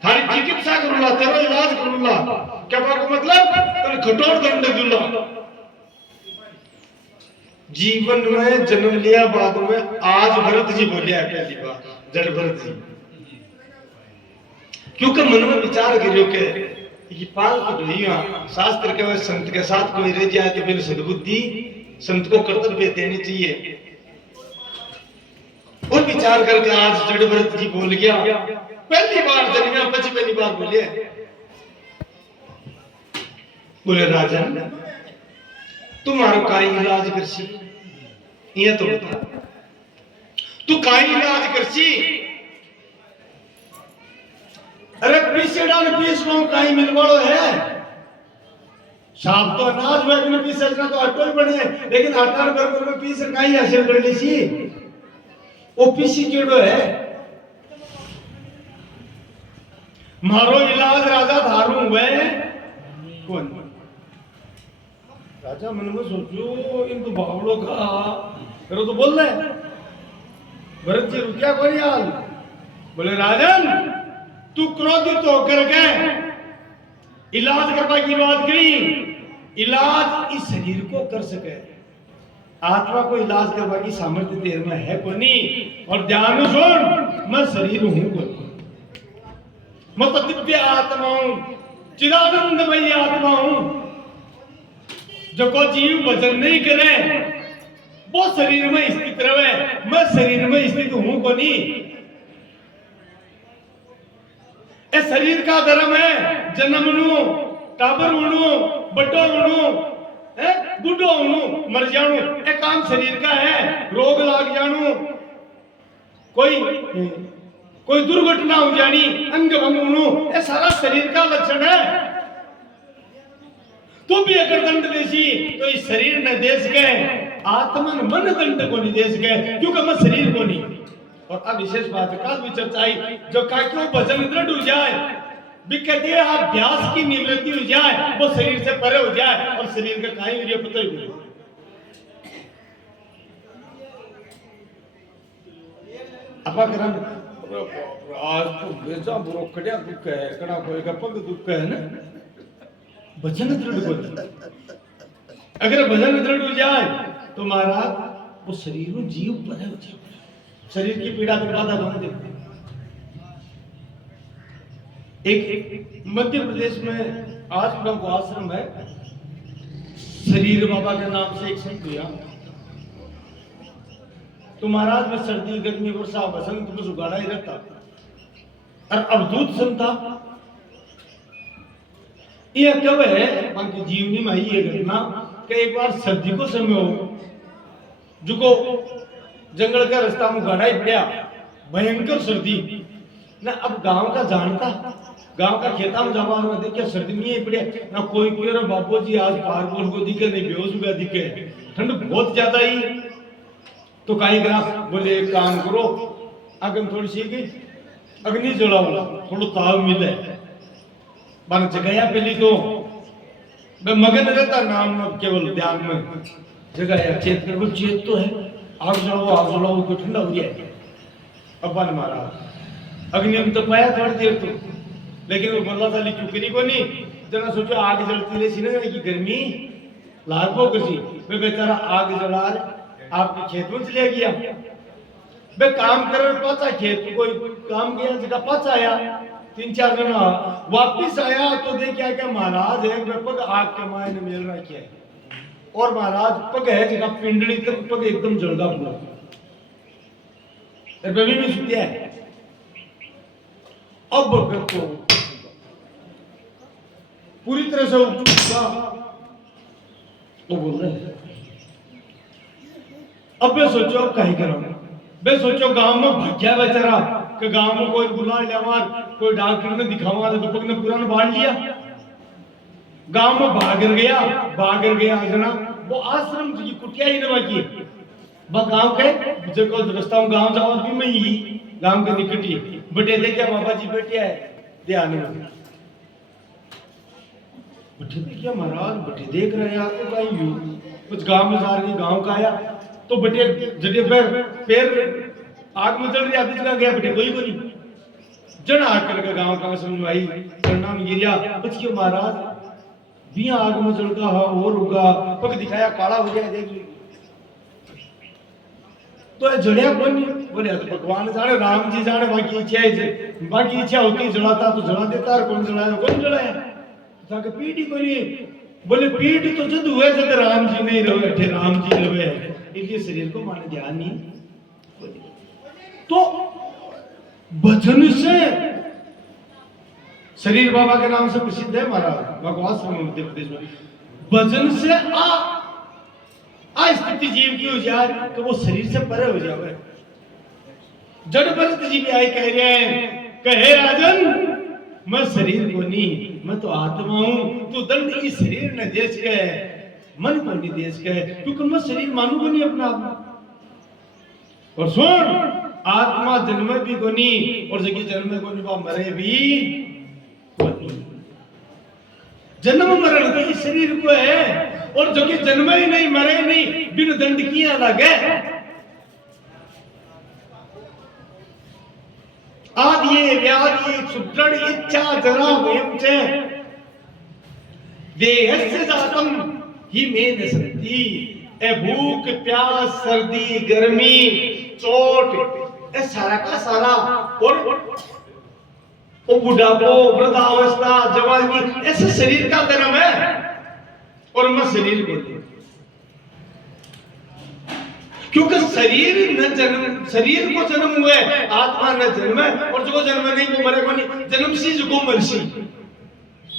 थारी चिकित्सा करूंगा तेरो इलाज करूंगा क्या बात मतलब तन खटोर दंड दूंगा। जीवन में जन्म लिया बाद में आज भरत जी बोले है पहली बार जड़ भरत जी, क्योंकि मन में विचार करियो के ये पाल को ढोइया शास्त्र के वह संत के साथ कोई रह जाए तो फिर सद्बुद्धि संत को कर्तव्य देनी चाहिए। और विचार करके आज जड़ भरत जी बोल गया, पहली बार जन्मिया पची पहली बार बोले, बोले राजन तुम्हारा काई इलाज करसी, ये तो बता तू काई इलाज करसी। अरे पीसेड़ा ने पीस पाऊं काई मिलवाड़ो है, साफ तो अनाज में पीसना तो आटो ही बने, लेकिन आटा बर्गर में पीस काई हासिल कर ली सी, वो पीसी केड़ो है। मारो इलाज राजा धारू हुए कौन राजा मन में सोचो इन तो बावड़ों का करो तो बोल रहे भरत जी रुकिया कोई यार, बोले राजन तू क्रोधित होकर के इलाज करने की बात करी, इलाज इस शरीर को कर सके, आत्मा को इलाज करने की सामर्थ्य तेरे में है को नहीं। और ध्यान सुन, मैं शरीर हूं को, मैं तो दिव्य आत्मा हूं, चिदानंदमयी आत्मा हूं। जो को जीव भजन नहीं करे वो शरीर में स्थित रहे, मैं शरीर में स्थित हूं को नहीं। ए शरीर का धर्म है जन्म नु टाबर उणु बड्डो उणु बुढ़ो उणु मर जाणु, ए काम शरीर का है। रोग लाग जाणु, कोई दुर्घटना हो जानी, अंग भंग उणु, ए सारा शरीर का लक्षण है। तू भी अगर दंड देसी तो इस शरीर ने देश के आत्मन मन दंड को नहीं देश के, क्योंकि मैं शरीर को नहीं। और अब विशेष बात काल भी चर्चाई जो काक्यों भजन दृढ़ हो जाए, विकटे अभ्यास की निवृत्ति हो जाए, वो शरीर से परे हो जाए और शरीर का काई हो पता ही नहीं। अपा करम आज तो बेजा बुरो कड़िया दुख है, कड़ा कोई का पग दुख है ना, भजन दृढ़ हो जाए। अगर भजन दृढ़ हो जाए तो महाराज वो शरीर जीव परे हो जाए, शरीर की पीड़ा के बाधा बन दे। एक मध्य प्रदेश में आज को आश्रम है, शरीर बाबा के नाम से एक संत हुआ। तो महाराज में सर्दी गर्मी वर्षा बसंत में सुगाड़ा ही रहता, और अवधूत संत था। यह कब है बाकी जीवनी में ही ये घटना कि एक बार सर्दी को समय हो, जो को जंगल का रास्ता में गाड़ा ही पड़ा, भयंकर सर्दी ना। अब गांव का जानता, गांव का खेता में जमा में देखिए सर्दी में ही पड़े ना, कोई कोई रे बाबू जी आज पार बोल को दिखे नहीं, बेहोश हुआ दिखे, ठंड बहुत ज्यादा ही। तो कहीं करा बोले एक काम करो, अगर थोड़ी सी अग्नि जलाओ, थोड़ा ताव मिले बन जगह पहली तो मैं मगन रहता नाम में, केवल ध्यान में जगह चेत कर, वो चेत तो है, आग जलाओ को ठंडा हो जाए। अपन मारा अग्नि में तो पाया थोड़ी देर तो, लेकिन वो बोला था चुकरी को नहीं जना, सोचो आग जलती रही ना कि गर्मी लागो किसी वे बेचारा आग जला आपके खेत में चले गया, वे काम कर पाचा खेत कोई काम गया जगह पाचा आया, 3-4 दिन वापिस आया तो देखा क्या महाराज है पग आग के मायने मिल रहा क्या है, और महाराज पग है जगह पिंडली तक पग एकदम जलदा पूरा, भी सुतिया है। अब को पूरी तरह से वो बोल रहे हैं। अब वे सोचो अब कहीं करो, वे सोचो गांव में भाग्या बेचारा कि गांव में कोई बुला लिया, कोई डॉक्टर ने दिखाऊंगा तो पग ने पूरा ने बांध लिया, गांव में भागर गया जना वो आश्रम की कुटिया ही नवा की गांव के जो रास्ता गांव जाओ भी मैं ही गांव के निकट ही बटे देखिए बाबा जी बैठे है ध्यान में, बटे देखिए महाराज बटे देख रहे हैं आपको कहीं यू कुछ गांव में जा रही, गांव का आया तो बटे जगह पैर आग में चल रही, अभी जगह गया बटे कोई नहीं जन आकर के गांव का सुनवाई करना में गिरिया कुछ क्यों महाराज भी आग में चलता है और होगा पग दिखाया काला हो गया, देख ली तो जड़िया कौन बोले तो भगवान जाने राम जी जाने बाकी इच्छा है बाकी इच्छा होती जलाता तो जला देता और कौन जलाया ताकि पीढ़ी को नहीं बोले पीढ़ी तो जद हुए जब राम जी नहीं रहे थे राम जी रहे इसलिए शरीर को माने ध्यान नहीं तो भजन से शरीर बाबा के नाम से प्रसिद्ध है महाराज भगवान स्वामी मध्य प्रदेश में भजन से स्थिति जीव की हो जाए कि वो शरीर से परे हो जाए जड़ भरत जी भी आए कह रहे हैं कहे राजन मैं शरीर को नहीं मैं तो आत्मा हूं तो दंड की शरीर न देश के मन को नहीं देश के क्योंकि मैं शरीर मानू को नहीं अपना और सुन आत्मा जन्म भी को नहीं और जगी जन्म को नहीं मरे भी जन्म मरण तो इस शरीर को है और जो कि जन्म ही नहीं मरे नहीं बिन दंड की अलग है आदि व्याधि सुदृढ़ इच्छा जरा वयम च देहस्य जातम ही में न सकती ए भूख प्यास सर्दी गर्मी चोट ए सारा का सारा और वो बुढ़ापो वृद्धावस्था जवानी ऐसे शरीर का धर्म है और मैं शरीर को क्योंकि शरीर को जन्म हुए आत्मा न जन्म है और जो जन्म नहीं वो मरे को नहीं जन्म सी जो मरसी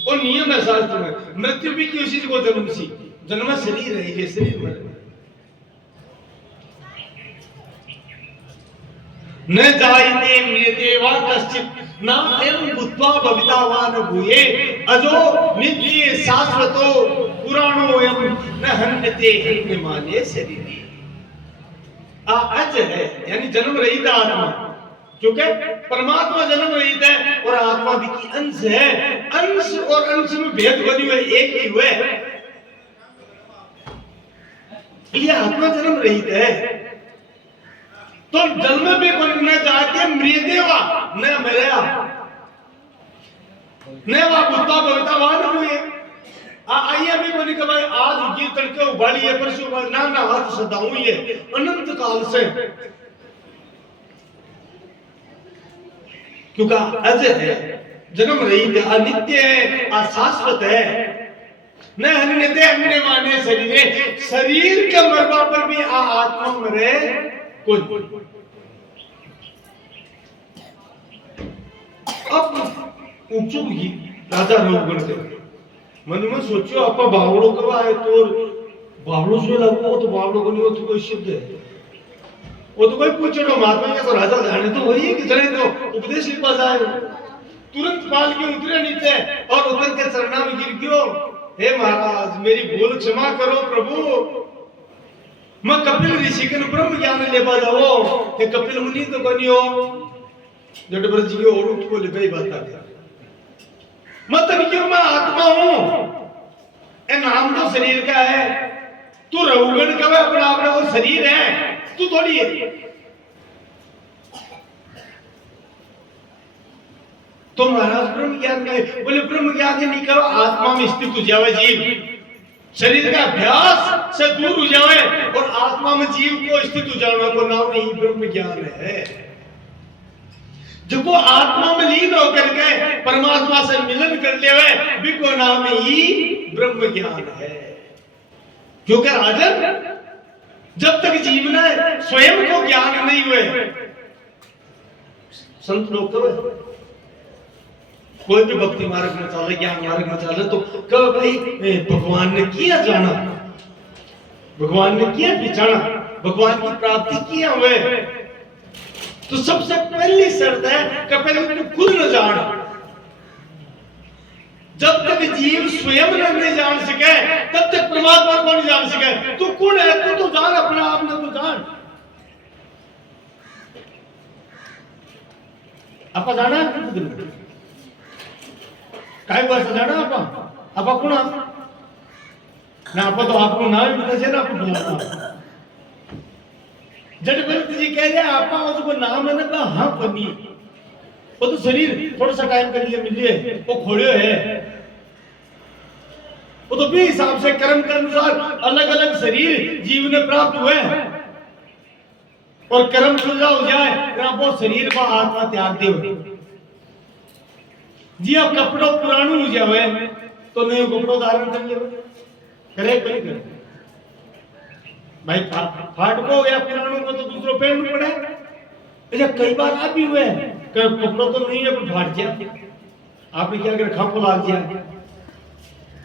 और नियम है शास्त्र में मृत्यु भी की उसी को जन्म सी जन्म शरीर है ये शरीर मरे न जायते मृते वा कश्चित न एवं बुद्ध्वा भवितावान भूये अजो नित्य शाश्वतो पुराणो एवं न हन्यते हन्यमाने शरीरी अज है यानी जन्म रहित आत्मा क्योंकि परमात्मा जन्म रहित है और आत्मा भी की अंश है अंश और अंश में भेद बनी हुए एक ही हुए ये आत्मा जन्म रहित है तो जन्म में कोई न जाते मृदेवा न मरया न वा बुद्धा भवितावान हुए आइए भी कोई कहा आज ये तड़के उबाली है परसों ना ना हाथ सदाऊं ये अनंत काल से क्योंकि अजय है जन्म रहित है अनित्य है अशाश्वत है न हन्यते अन्य माने शरीर के मरवा पर भी आत्मा मरे अब उपचुप ही राजा लोग बनते मन में सोचो आपा बावड़ो कब आए तो बावड़ो से लगो तो बावड़ो को नहीं हो तो कोई सिद्ध है वो तो कोई पूछे तो महात्मा क्या तो राजा जाने तो वही है कि जने तो उपदेश के पास आए तुरंत पाल के उतरे नीचे और उतर के चरणा में गिर गयो हे महाराज मेरी भूल क्षमा करो प्रभु मैं कपिल ऋषि के ब्रह्म ज्ञान लेवा जाओ ये कपिल मुनि तो कनियो जटभरत जी के और को लिखई बात आ मैं तब क्यों मैं आत्मा हूं ए नाम तो शरीर का है तू रहुगण का है अपना अपना वो शरीर है तू थोड़ी है तो महाराज ब्रह्म ज्ञान का बोले ब्रह्म ज्ञान नहीं करो आत्मा में स्थित हो जावे जीव शरीर का अभ्यास से दूर हो जाए और आत्मा में जीव को स्थित हो जाने को नाम नहीं ब्रह्म ज्ञान है जो को आत्मा में लीन होकर के परमात्मा से मिलन कर ले बिको नाम ही ब्रह्म ज्ञान है क्योंकि राजन जब तक जीव ने स्वयं को ज्ञान नहीं हुए संत लोग तो कोई भी भक्ति मार्ग में चले ज्ञान मार्ग में चले तो कब भाई भगवान ने किया जाना भगवान ने किया पहचाना भगवान की प्राप्ति किया हुए तो सबसे पहली शर्त है कि पहले तू खुद न जान जब तक जीव स्वयं नहीं जान सके तब तक परमात्मा को नहीं जान सके तू कौन है तू तो जान अपना आप न तो जान आपा जाना काय वर्ष जाना आपा कोण ना आपा तो आपको नाम बतासे ना आपको जटभरत जी कह रहे आपा उसको नाम है ना हाँ पनी वो तो शरीर थोड़ा सा टाइम के लिए मिलिए वो खोड़ियो है वो तो भी हिसाब से कर्म के अनुसार अलग अलग शरीर जीव ने प्राप्त हुए और कर्म खुला हो जाए तो आपको शरीर का आत्मा त्याग दे जी। अब कपड़ों पुराणु हो जावे तो नए कपड़ों धारण कर ले करे कोई करे भाई फाटको या पुराणों को तो दूसरों पहनना पड़े। अच्छा कई बार आप भी हुए कपड़ों तो नहीं है पर फाट गया आपने क्या कर खापो लाग गया।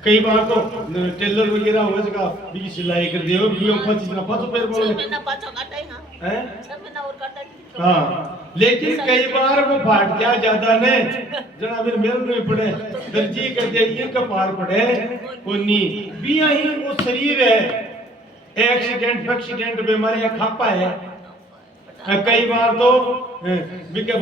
कई बार तो टेलर वगैरह हो सका भी सिलाई कर दियो भी ऊपर चीज ना पाछो पैर बोले हैं हाँ लेकिन कई बार वो फाट गया ज्यादा ने जना फिर मेल नहीं पड़े दर्जी कर दे ये कपार पड़े कोनी भी यही वो शरीर है एक्सीडेंट बीमारी खापा है। कई बार तो बिके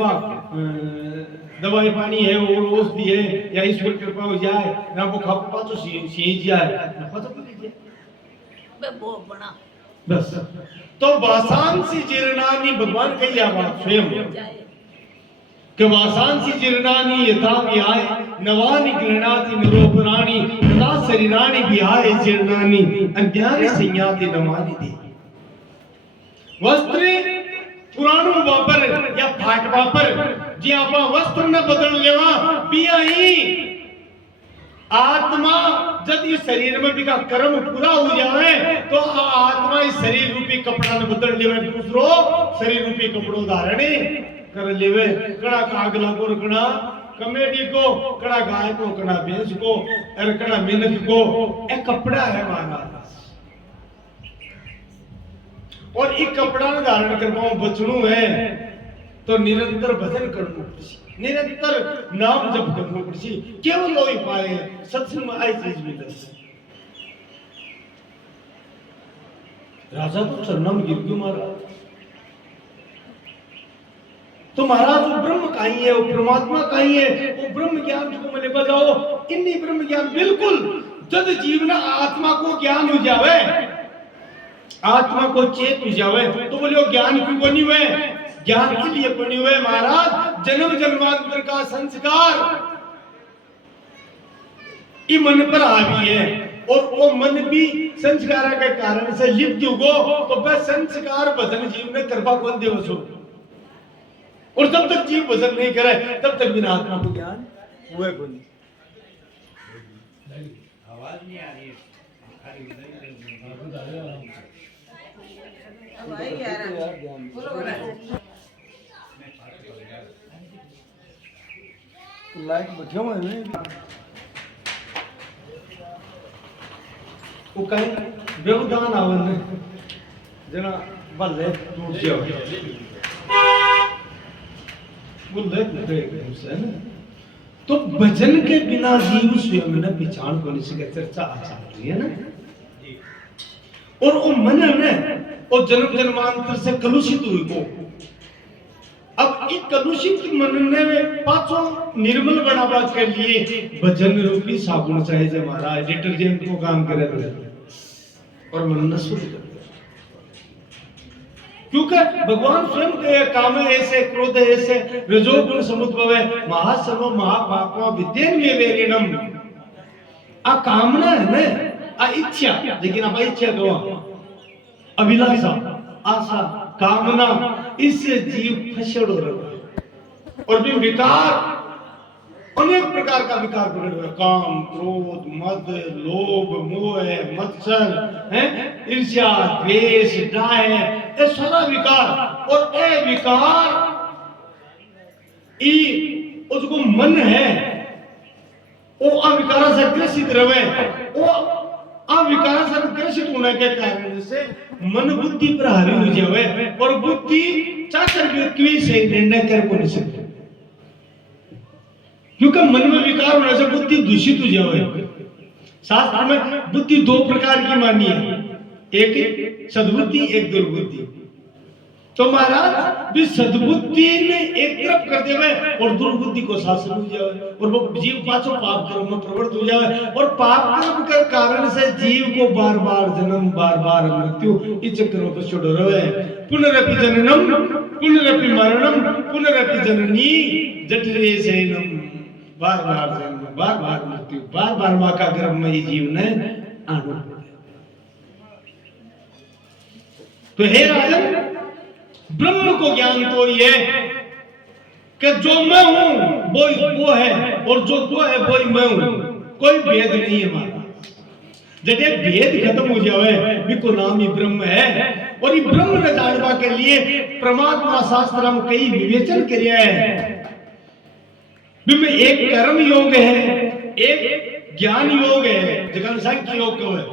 दवाई पानी है और औषधि है या ईश्वर कृपा हो जाए ना वो खापा तो सींच जाए ना पता बस तो वासांसी जीर्णानि भगवान कही बात स्वयं कि वासांसी जीर्णानि यथा विहाय नवानि गृह्णाति नरोपराणि तथा शरीराणि विहाय जीर्णानि अन्यानि संयाति नवानि दे। वस्त्र पुराणो वापर या फाट वापर जी आपा वस्त्र न बदल लेवा पिया ही आत्मा जब इस शरीर में भी का कर्म पूरा हो जाए तो आत्मा इस शरीर रूपी कपड़ा न बदल लेवे दूसरो शरीर रूपी कपड़ो धारण कर लेवे। कड़ा काग लागो रखना कमेडी को कड़ा गाय को कड़ा भैंस को और कड़ा मेहनत को एक कपड़ा है महाराज और एक कपड़ा न धारण कर पाऊं बचनू है तो निरंतर भजन करना पड़सी निरंतर नाम जप करना पड़सी केवल लोई पाए सत्संग में आई चीज मिले। राजा तो चरणम गिर गयो महाराज तो महाराज वो ब्रह्म कहीं है वो परमात्मा कहीं है वो ब्रह्म ज्ञान को मिले बजाओ इन्हीं ब्रह्म ज्ञान बिल्कुल जब जीवन आत्मा को ज्ञान हो जावे आत्मा को चेत हो जावे तो बोले वो ज्ञान क्यों बनी हुए ज्ञान के लिए बनी हुए महाराज जन्म जन्मांतर का संस्कार ये मन पर हावी है और वो मन भी संस्कार के कारण से लिप्त हो तो वह संस्कार भजन जीव में कृपा कौन दिवस हो और जब तक जीव भजन नहीं करे तब तक बिना आत्मा को ज्ञान हुए कौन आवाज नहीं आ रही लाइट बैठे हुए हैं वो कहीं व्यवधान आवन जना बल्ले टूट जाओ बुल्ले से तो भजन के बिना जीव स्वयं न पहचान को नहीं सके चर्चा अच्छा रही है ना और वो मन है और जन्म जन्मांतर से कलुषित हुई को अब इस कलुषित मन ने पांचों निर्मल बनावा के लिए भजन रूपी साबुन चाहिए हमारा डिटर्जेंट को काम करे और मन न शुद्ध कर क्योंकि भगवान स्वयं के काम ऐसे क्रोध ऐसे रजोगुण समुद्भव है महासर्व महापापा विद्येन में वेरिणम आ कामना है ना आ इच्छा लेकिन अब इच्छा दो अभिलाषा आशा कामना इससे जीव फसड़ो रहा और भी विकार अनेक प्रकार का विकार प्रकट हुआ काम क्रोध मद लोभ मोह मत्सर है ईर्ष्या द्वेष डाय ये सारा विकार और ये विकार ई उसको मन है वो अविकार से ग्रसित रहे वो अविकार से ग्रसित होने के कारण से मन बुद्धि पर हावी हो जावे और बुद्धि चाकर व्यक्ति से निर्णय कर को नहीं सकते क्योंकि मन में विकार होने से बुद्धि दूषित हो जावे। शास्त्र में बुद्धि दो प्रकार की मानी है एक सद्बुद्धि एक दुर्बुद्धि तो महाराज भी सद्बुद्धि ने एक तरफ कर देवे और दुर्बुद्धि को शासन हो जावे और वो जीव पाछो पाप कर्म में प्रवृत्त हो जावे और पाप कर्म के कारण से जीव को बार बार जन्म बार बार मृत्यु इस चक्र में छोड़ रहे पुनरपि जननम पुनरपि मरणम पुनरपि जननी जठरे शयनम बार बार जन्म बार बार मृत्यु बार बार मां का गर्भ में ये जीव ने आना तो हे राजन ब्रह्म को ज्ञान तो ये कि जो मैं हूं वो है और जो वो है वो ही मैं हूं, कोई भेद नहीं है हमारा। जब भेद खत्म हो जावे बिको नाम ही ब्रह्म है। और ये ब्रह्म न जानवा के लिए परमात्मा शास्त्र हम कई विवेचन करिया है। बिम एक कर्म योग है, एक ज्ञान योग है, जगन सांख्य योग है।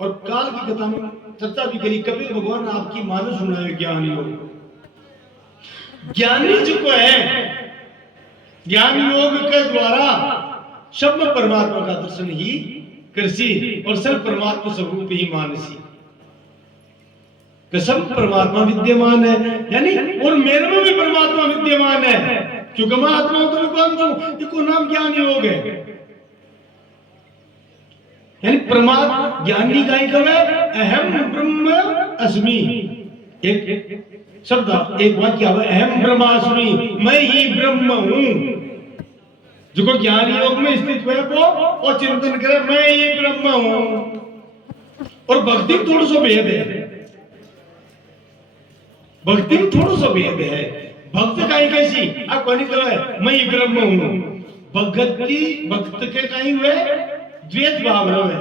और काल की कथा में चर्चा भी करी, कपिल भगवान आपकी मानस सुना है ज्ञान योग। ज्ञानी जो को है, ज्ञान योग के द्वारा सब में परमात्मा का दर्शन ही कृषि और सब परमात्मा स्वरूप ही मानसी कि सब परमात्मा विद्यमान है, यानी और मेरे में भी परमात्मा विद्यमान है। क्योंकि मैं आत्मा हूं तो मैं कौन हूं, इसको नाम ज्ञान योग है। यानी परमात्मा ज्ञानी का ही कब है, अहम ब्रह्म अस्मि। एक शब्द एक वाक्य है, अहम ब्रह्मास्मि, मैं ही ब्रह्म हूं। जो ज्ञान योग में स्थित हुए वो और चिंतन करे मैं ही ब्रह्म हूं। और भक्ति में थोड़ा सा भेद है, भक्ति में थोड़ा सा भेद है। भक्त का ही कैसी आप कौन कहे मैं ही ब्रह्म हूं, भक्त के कहीं हुए द्वैत भाव है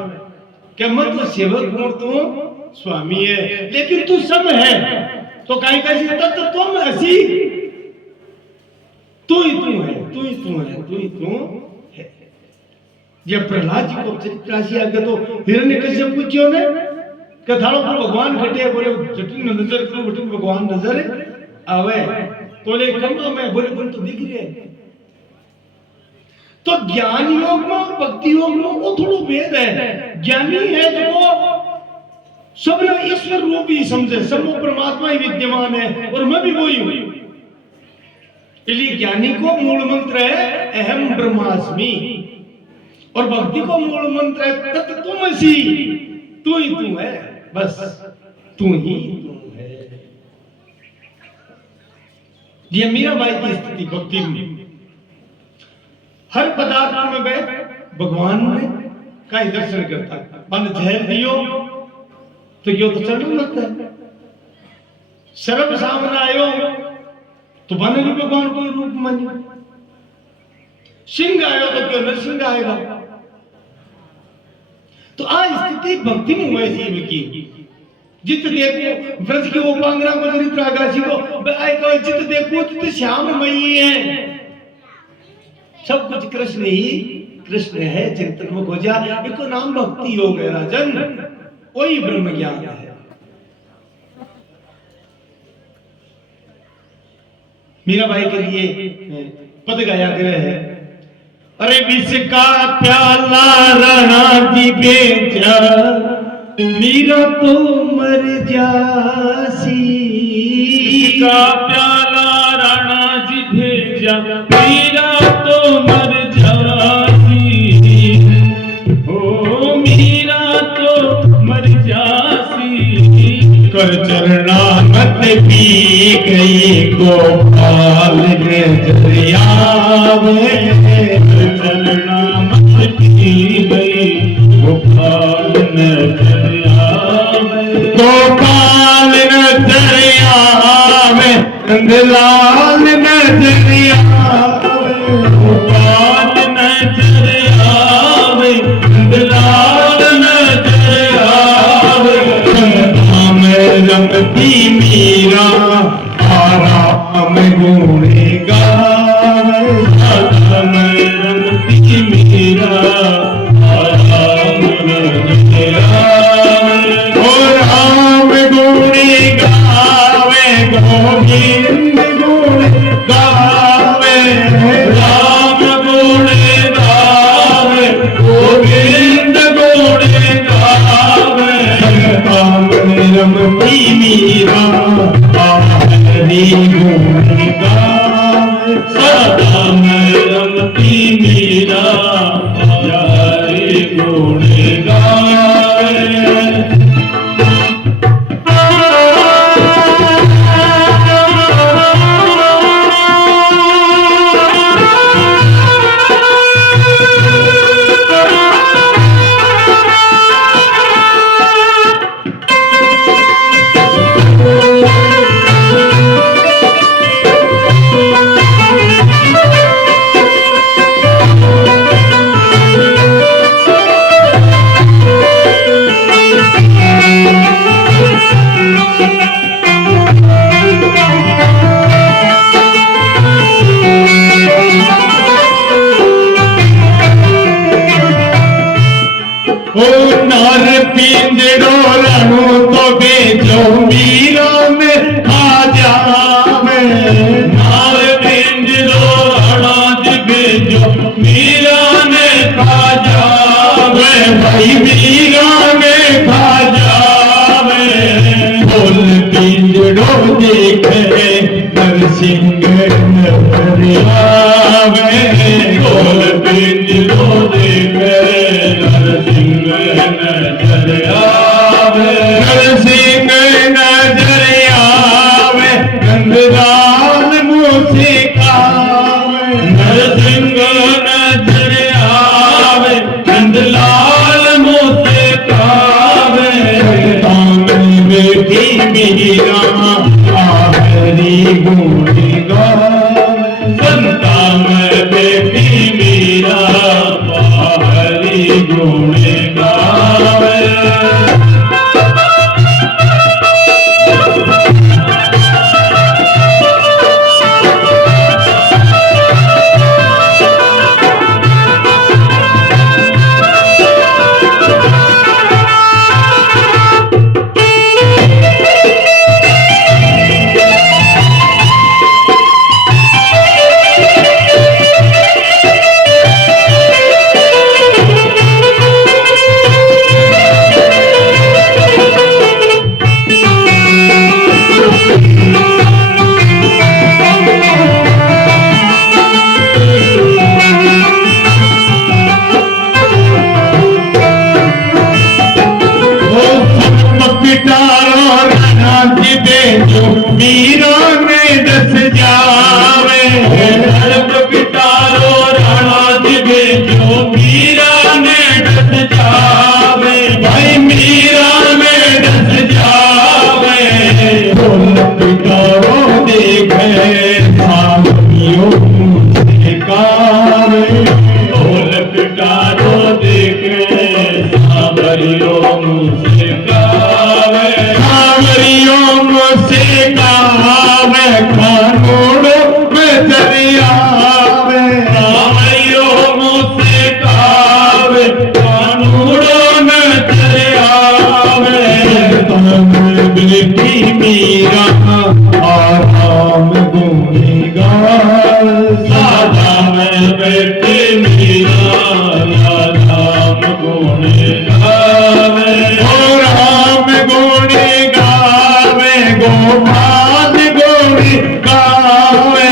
कि मैं तो सेवक हूं, तू स्वामी है, लेकिन तू सब है। तो कहीं कैसी तत्व तुम ऐसी, तू ही तू है, तू ही तू है, तू ही तू है। जब प्रहलाद जी को चरित्र राशि आगे तो हिरण्यकश्यप पूछियो ने कथाओं को भगवान घटे बोले जटिन नजर करो बटन भगवान नजर आवे तो ले कम में बोले बोल तो दिख रहे। तो ज्ञान योग में और भक्ति योग में वो थोड़ा भेद है। ज्ञानी है जो वो सब लोग ईश्वर रूप ही समझे, सब वो परमात्मा ही विद्यमान है और मैं भी वही हूं। इसलिए ज्ञानी को मूल मंत्र है अहम ब्रह्मास्मि और भक्ति को मूल मंत्र है तत्त्वमसि, तू ही तू है, बस तू ही तू है। ये मीराबाई की स्थिति भक्ति में हर पदार्थ में बैठ भगवान ने का ही दर्शन करता है। मन झेल दियो तो यो तो चढ़ने लगता है, सर्व सामने आयो तो बन भी भगवान को रूप मानी, सिंह आयो तो क्यों नरसिंह आएगा। तो आ स्थिति भक्ति में हुआ जीव की। जित देखो व्रज के उपांगना को चरित्र आकाशी को आए कहो जित देखो जित श्याम मई है, सब कुछ कृष्ण ही कृष्ण है। चिंतन मुख हो जा, इसको नाम भक्ति योग है राजन, वही ब्रह्म ज्ञान है। मीराबाई के लिए पद गाया गया है, अरे विष का प्याला रहा जी बेचा, मीरा तो मर जासी। का प्याला राणा जी भेजा, मीरा तो मर जासी। ओ मीरा तो मर जासी। कर चरणा मत पी गई गोपाल ने दरियावे, चलना मत पी गई गोपाल ने दरियावे। गोपाल न दरियावे नंदलाल न दरियावे, गोपाल न दरियावे नंदलाल न दरियावे। राम रमती मीरा आराम गुणे गावे, राम रमती मीरा आराम गुणे गावे। ओ राम गुणे गावे गोविंद गुणे गावे, राम गुणे गावे गोविंद गुणे गावे। राम रमती मीरा हरि गुणे गावे, सदा मैं रमती मीरा हरि गुण गावे। नाल पिंजरो राणा जिगे जो मीरा ने खा जावे भाई मीरा ने खा जावे बोल पिंजरो देखे नरसिंह नजर आवे बोल पिंजरो देखे नरसिंह नजर आवे नरसिंह नजर आवे गंगरान मूसिकावे नरसिंह नजर आवे गंगलाल मूसिकावे तामन बेटी मीरा आहरी गुणी गावे संता में बेटी मीरा आहरी गुणी गावे मीरा ने दस जावे सर्प पिटारो राणा जिगे जो मीरा ने दस जावे भाई मीरा ने दस जावे बोल पिटारो देखे सामियों सिखावे बोल पिटारो देखे सामरियों सिखावे सामरियों सिखावे कानूनो में दरियावे सामरियों सिखावे कानूनो में दरियावे तन बेटी मीरा आराम गुनी गावे सादा में बेटी मीरा आराम गुनी गावे और राम गुनी गावे गोपाल गुणी गावे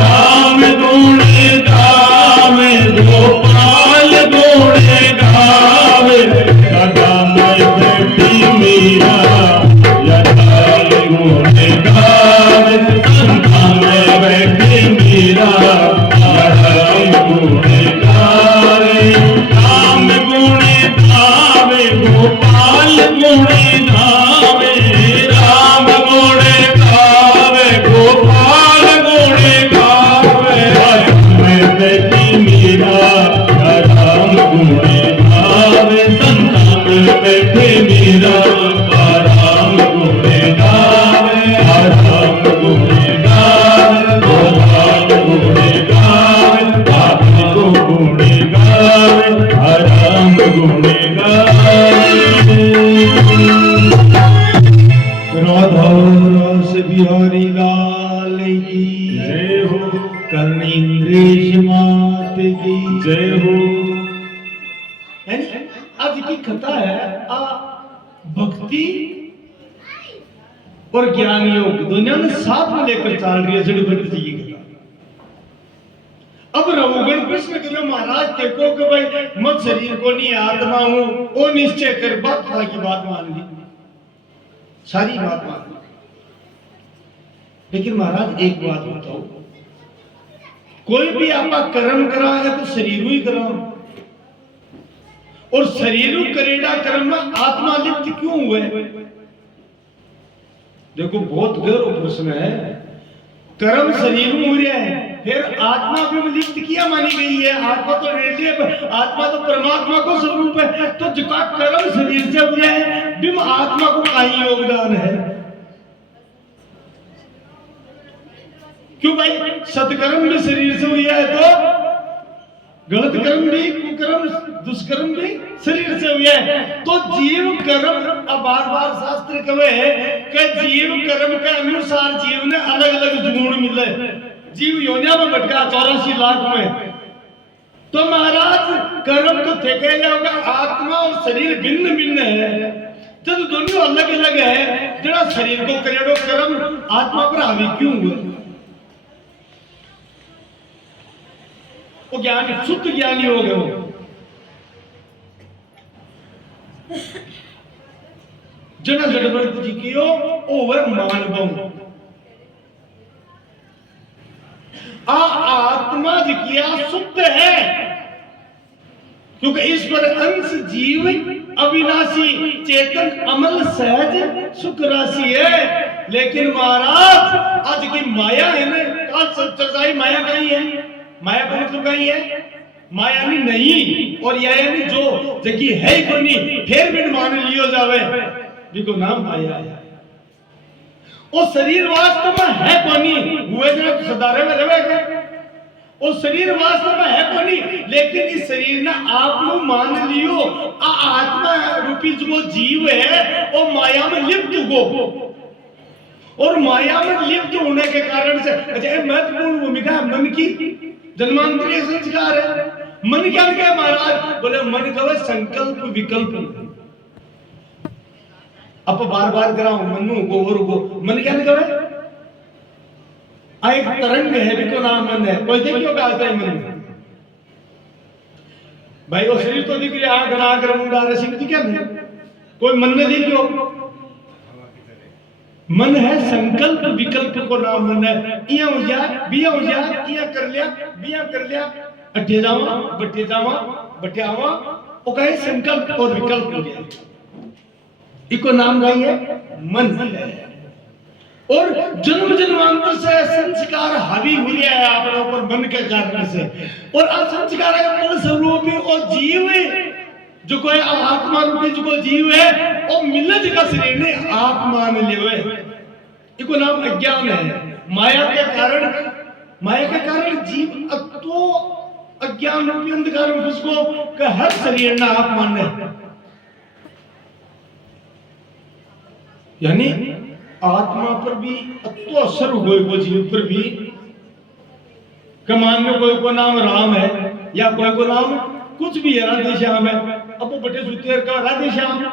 राम गुणी गावे गोपाल गुणी गावे सदा मैं बेटी मीरा यथाल गुणी गावे संता मैं बेटी मीरा यथाल गुणी गावे राम गुणी गावे गोपाल गुणी गावे राम गुणे गावे गोपाल गुणे गावे मैं बेटी मीरा राम गुणे गावे संता में बेटी मीरा राम गुणे गावे राम गुणे गावे गोपाल गुणे गावे बापी को गुणे गावे राम गुणे गावे राधा रस बिहारी लाल की जय हो कर्णेंद्रेश मात की जय हो यानी आज की कथा है आ भक्ति और ज्ञान योग दोनों ने साथ में लेकर चल रही है जड़ीबूटी जी की कथा। अब रघुगण कृष्ण करो महाराज देखो कि भाई मत शरीर को नहीं आत्मा हूं वो निश्चय कर बात की बात मान ली सारी बात मान ली लेकिन महाराज एक बात बताओ कोई भी आपका कर्म करा है तो शरीर ही करा और शरीर करेड़ा कर्म में आत्मा लिप्त क्यों हुए देखो बहुत गहरा प्रश्न है कर्म शरीर में हो रहा है फिर आत्मा भी लिप्त किया मानी गई है आत्मा तो आत्मा तो परमात्मा को स्वरूप है तो जिसका कर्म शरीर से हुआ है बिम आत्मा को आई योगदान है क्यों भाई सत्कर्म भी शरीर से हुआ है तो गलत कर्म भी कुकर्म दुष्कर्म भी शरीर से हुआ है तो जीव कर्म अब बार बार शास्त्र कहे कि जीव कर्म के अनुसार जीव ने अलग अलग गुण मिले, जीव योनिया में भटका 84 लाख में। तो महाराज कर्म तो थे कह जाओगे, आत्मा और शरीर भिन्न भिन्न है। जब दोनों अलग अलग है, जरा शरीर को करेड़ो कर्म आत्मा पर हावी क्यों हुए? वो ज्ञानी शुद्ध ज्ञानी हो गए हो। जना जड़वर्त जी की ओ वह मानव आत्मा जी किया शुद्ध है, क्योंकि ईश्वर अंश जीव अविनाशी चेतन अमल सहज सुख राशि है। लेकिन महाराज आज की माया है ना, काल सच्चाई माया कहीं है, माया का मतलब कहीं है, माया नहीं और या यानी जो जगी है ही कोनी फिर भी मान लियो जावे जिको नाम माया है। वो शरीर वास्तव में है कोनी, हुए जरा सदारे में रहेगा। वो शरीर वास्तव में है कोनी, लेकिन इस शरीर ने आपको मान लियो। आत्मा रूपी जो जीव है वो माया में लिप्त हो, और माया में लिप्त होने के कारण से अच्छा महत्वपूर्ण भूमिका मन की जन्मांतरीय संस्कार है। मन क्या है महाराज? बोले मन का संकल्प विकल्प। अब बार बार कराऊं मनु गोबर को मन क्या कहे? एक तरंग है भी को नाम मन है। कोई देखियो का आता है मन भाई वो शरीर तो दिख रहा है, गना कर मुंडा रसिक दिख क्या नहीं, कोई मन ने देखियो। मन है संकल्प विकल्प को नाम मन है। इया हो जा बिया हो जा, इया कर लिया बिया कर लिया, अट्ठे जावा बट्टे जावा बट्टे आवा, वो कहे संकल्प और विकल्प हो गया। इको नाम गाई है मन है। और जन्म जन्मांतर से संस्कार हावी हुए है अपने ऊपर मन के कारण से, और असंस्कार फल स्वरूप और जीव जो कोई आत्मा रूपी जो जीव है वो मिलज का शरीर ने आप मान लियो। इको नाम अज्ञान है। माया के कारण जीव तो अज्ञान रूपी अंधकार में उसको कि हर शरीर ना आप मानने, यानी आत्मा पर भी तो असर हुए को जीव पर भी। कमान में कोई को नाम राम है या कोई को नाम कुछ भी है, राधे श्याम है। अब वो बटे सुतेर का राधे श्याम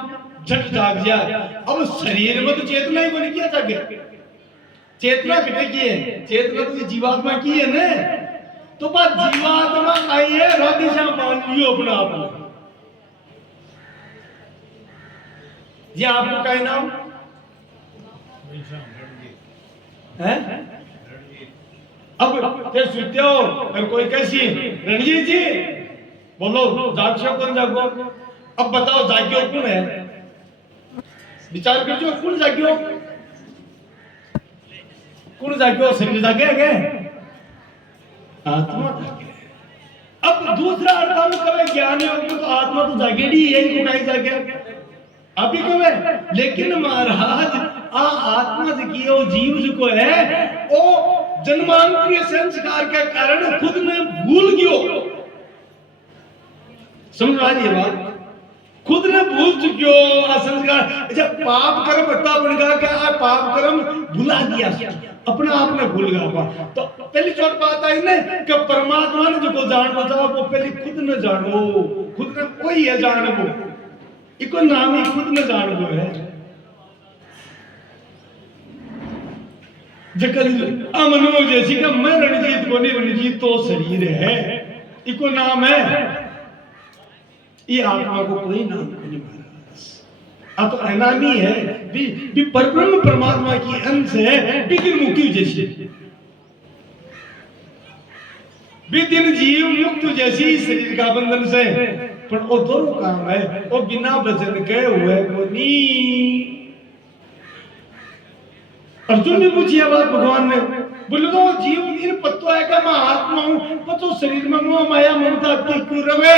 झट जाग जाए। अब शरीर में तो चेतना ही बन किया जागे, चेतना कितने की है? चेतना तो जीवात्मा की है ना। तो बात जीवात्मा आई है, राधे श्याम मान लियो अपना आप। ये आपको का नाम है? अब फिर सुत्यो और कोई कैसी रणजीत जी बोलो जागशो कौन जागो? अब बताओ जाग्यो कौन है? विचार करजो कौन जाग्यो? कौन जाग्यो? शरीर जागे है, आत्मा जागे। अब दूसरा अर्थ में कहे ज्ञान योग में तो आत्मा तो जागेड़ी है, इनको कहीं जागे अभी क्यों है? लेकिन महाराज आत्मा की वो जीव जो है वो जन्मांतरीय संस्कार के कारण खुद में भूल गयो। समझ आ रही है बात? खुद ने भूल चुकियो संस्कार। जब पाप कर्म बता बन गया क्या पाप कर्म भुला दिया, अपना आप ने भूल गया। तो पहली चोट बात आई ना कि परमात्मा ने जो जान बता वो पहले खुद न जानो, खुद ने कोई है जान वो, इको नाम ही खुद न जान वो है। अमनो जैसी का मैं रणजीत को नहीं, रणजीत तो शरीर है, इको नाम है। ये आत्मा को कोई नाम नहीं महाराज। अब तो अनामी है भी परब्रह्म परमात्मा की अंश है, बिदिन मुक्ति जैसी बिदिन जीव मुक्त जैसी शरीर का बंधन से। पर वो दोनों काम है, वो बिना वजन के हुए को नहीं। अर्जुन ने पूछी बात भगवान ने, बोले तो जीव इन पत्तों है का मैं आत्मा हूं, पतो शरीर में मोह माया ममता क्यों रवे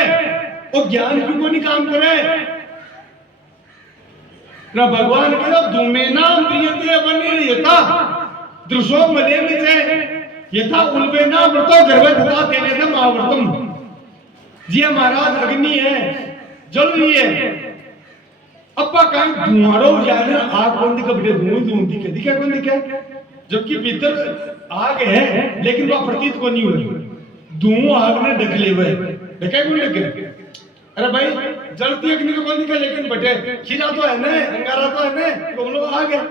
और ज्ञान क्यों नहीं काम करे? ना भगवान के धूमे नाम प्रियते बने यथा दृश्यो मले निचे यथा उल्बे ना व्रतो गर्भे तथा तेने से महाव्रतम। जी महाराज अग्नि है, जल रही है, अब्बा कहीं धुआड़ो जाने आग बंदी कपड़े धुआं धुआं दिखे दिखे कौन दिखे? जबकि भीतर आग है लेकिन वह प्रतीत को नहीं हुई। धुआं आग ने ढक ले हुए, ढका क्यों ढके? अरे भाई जलती अग्नि को कौन निकल, लेकिन बटे खीरा तो है ना, अंगारा तो है ना, तो हम लोग आ गया,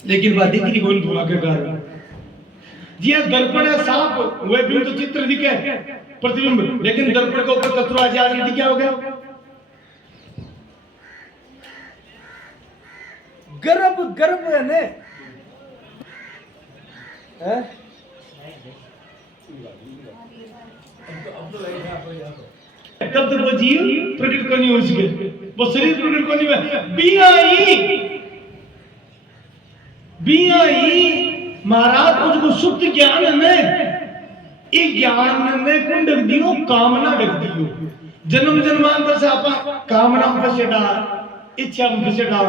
लेकिन वह दिख नहीं कौन धुआं के कारण। जी दर्पण है साफ, वह भी तो चित्र दिखे प्रतिबिंब, लेकिन दर्पण के ऊपर कचरा आ जाए, क्या हो गया? गर्भ गर्भ है ने तब तक वो जीव प्रकट को नहीं हो सके, वो शरीर प्रकट को नहीं हुआ। बियाई महाराज उसको सुप्त ज्ञान ने, ये ज्ञान ने कौन ढक दियो? कामना ढक दियो। जन्म जन्मांतर से आप कामना में फंसे डाल, इच्छा में फंसे डाल।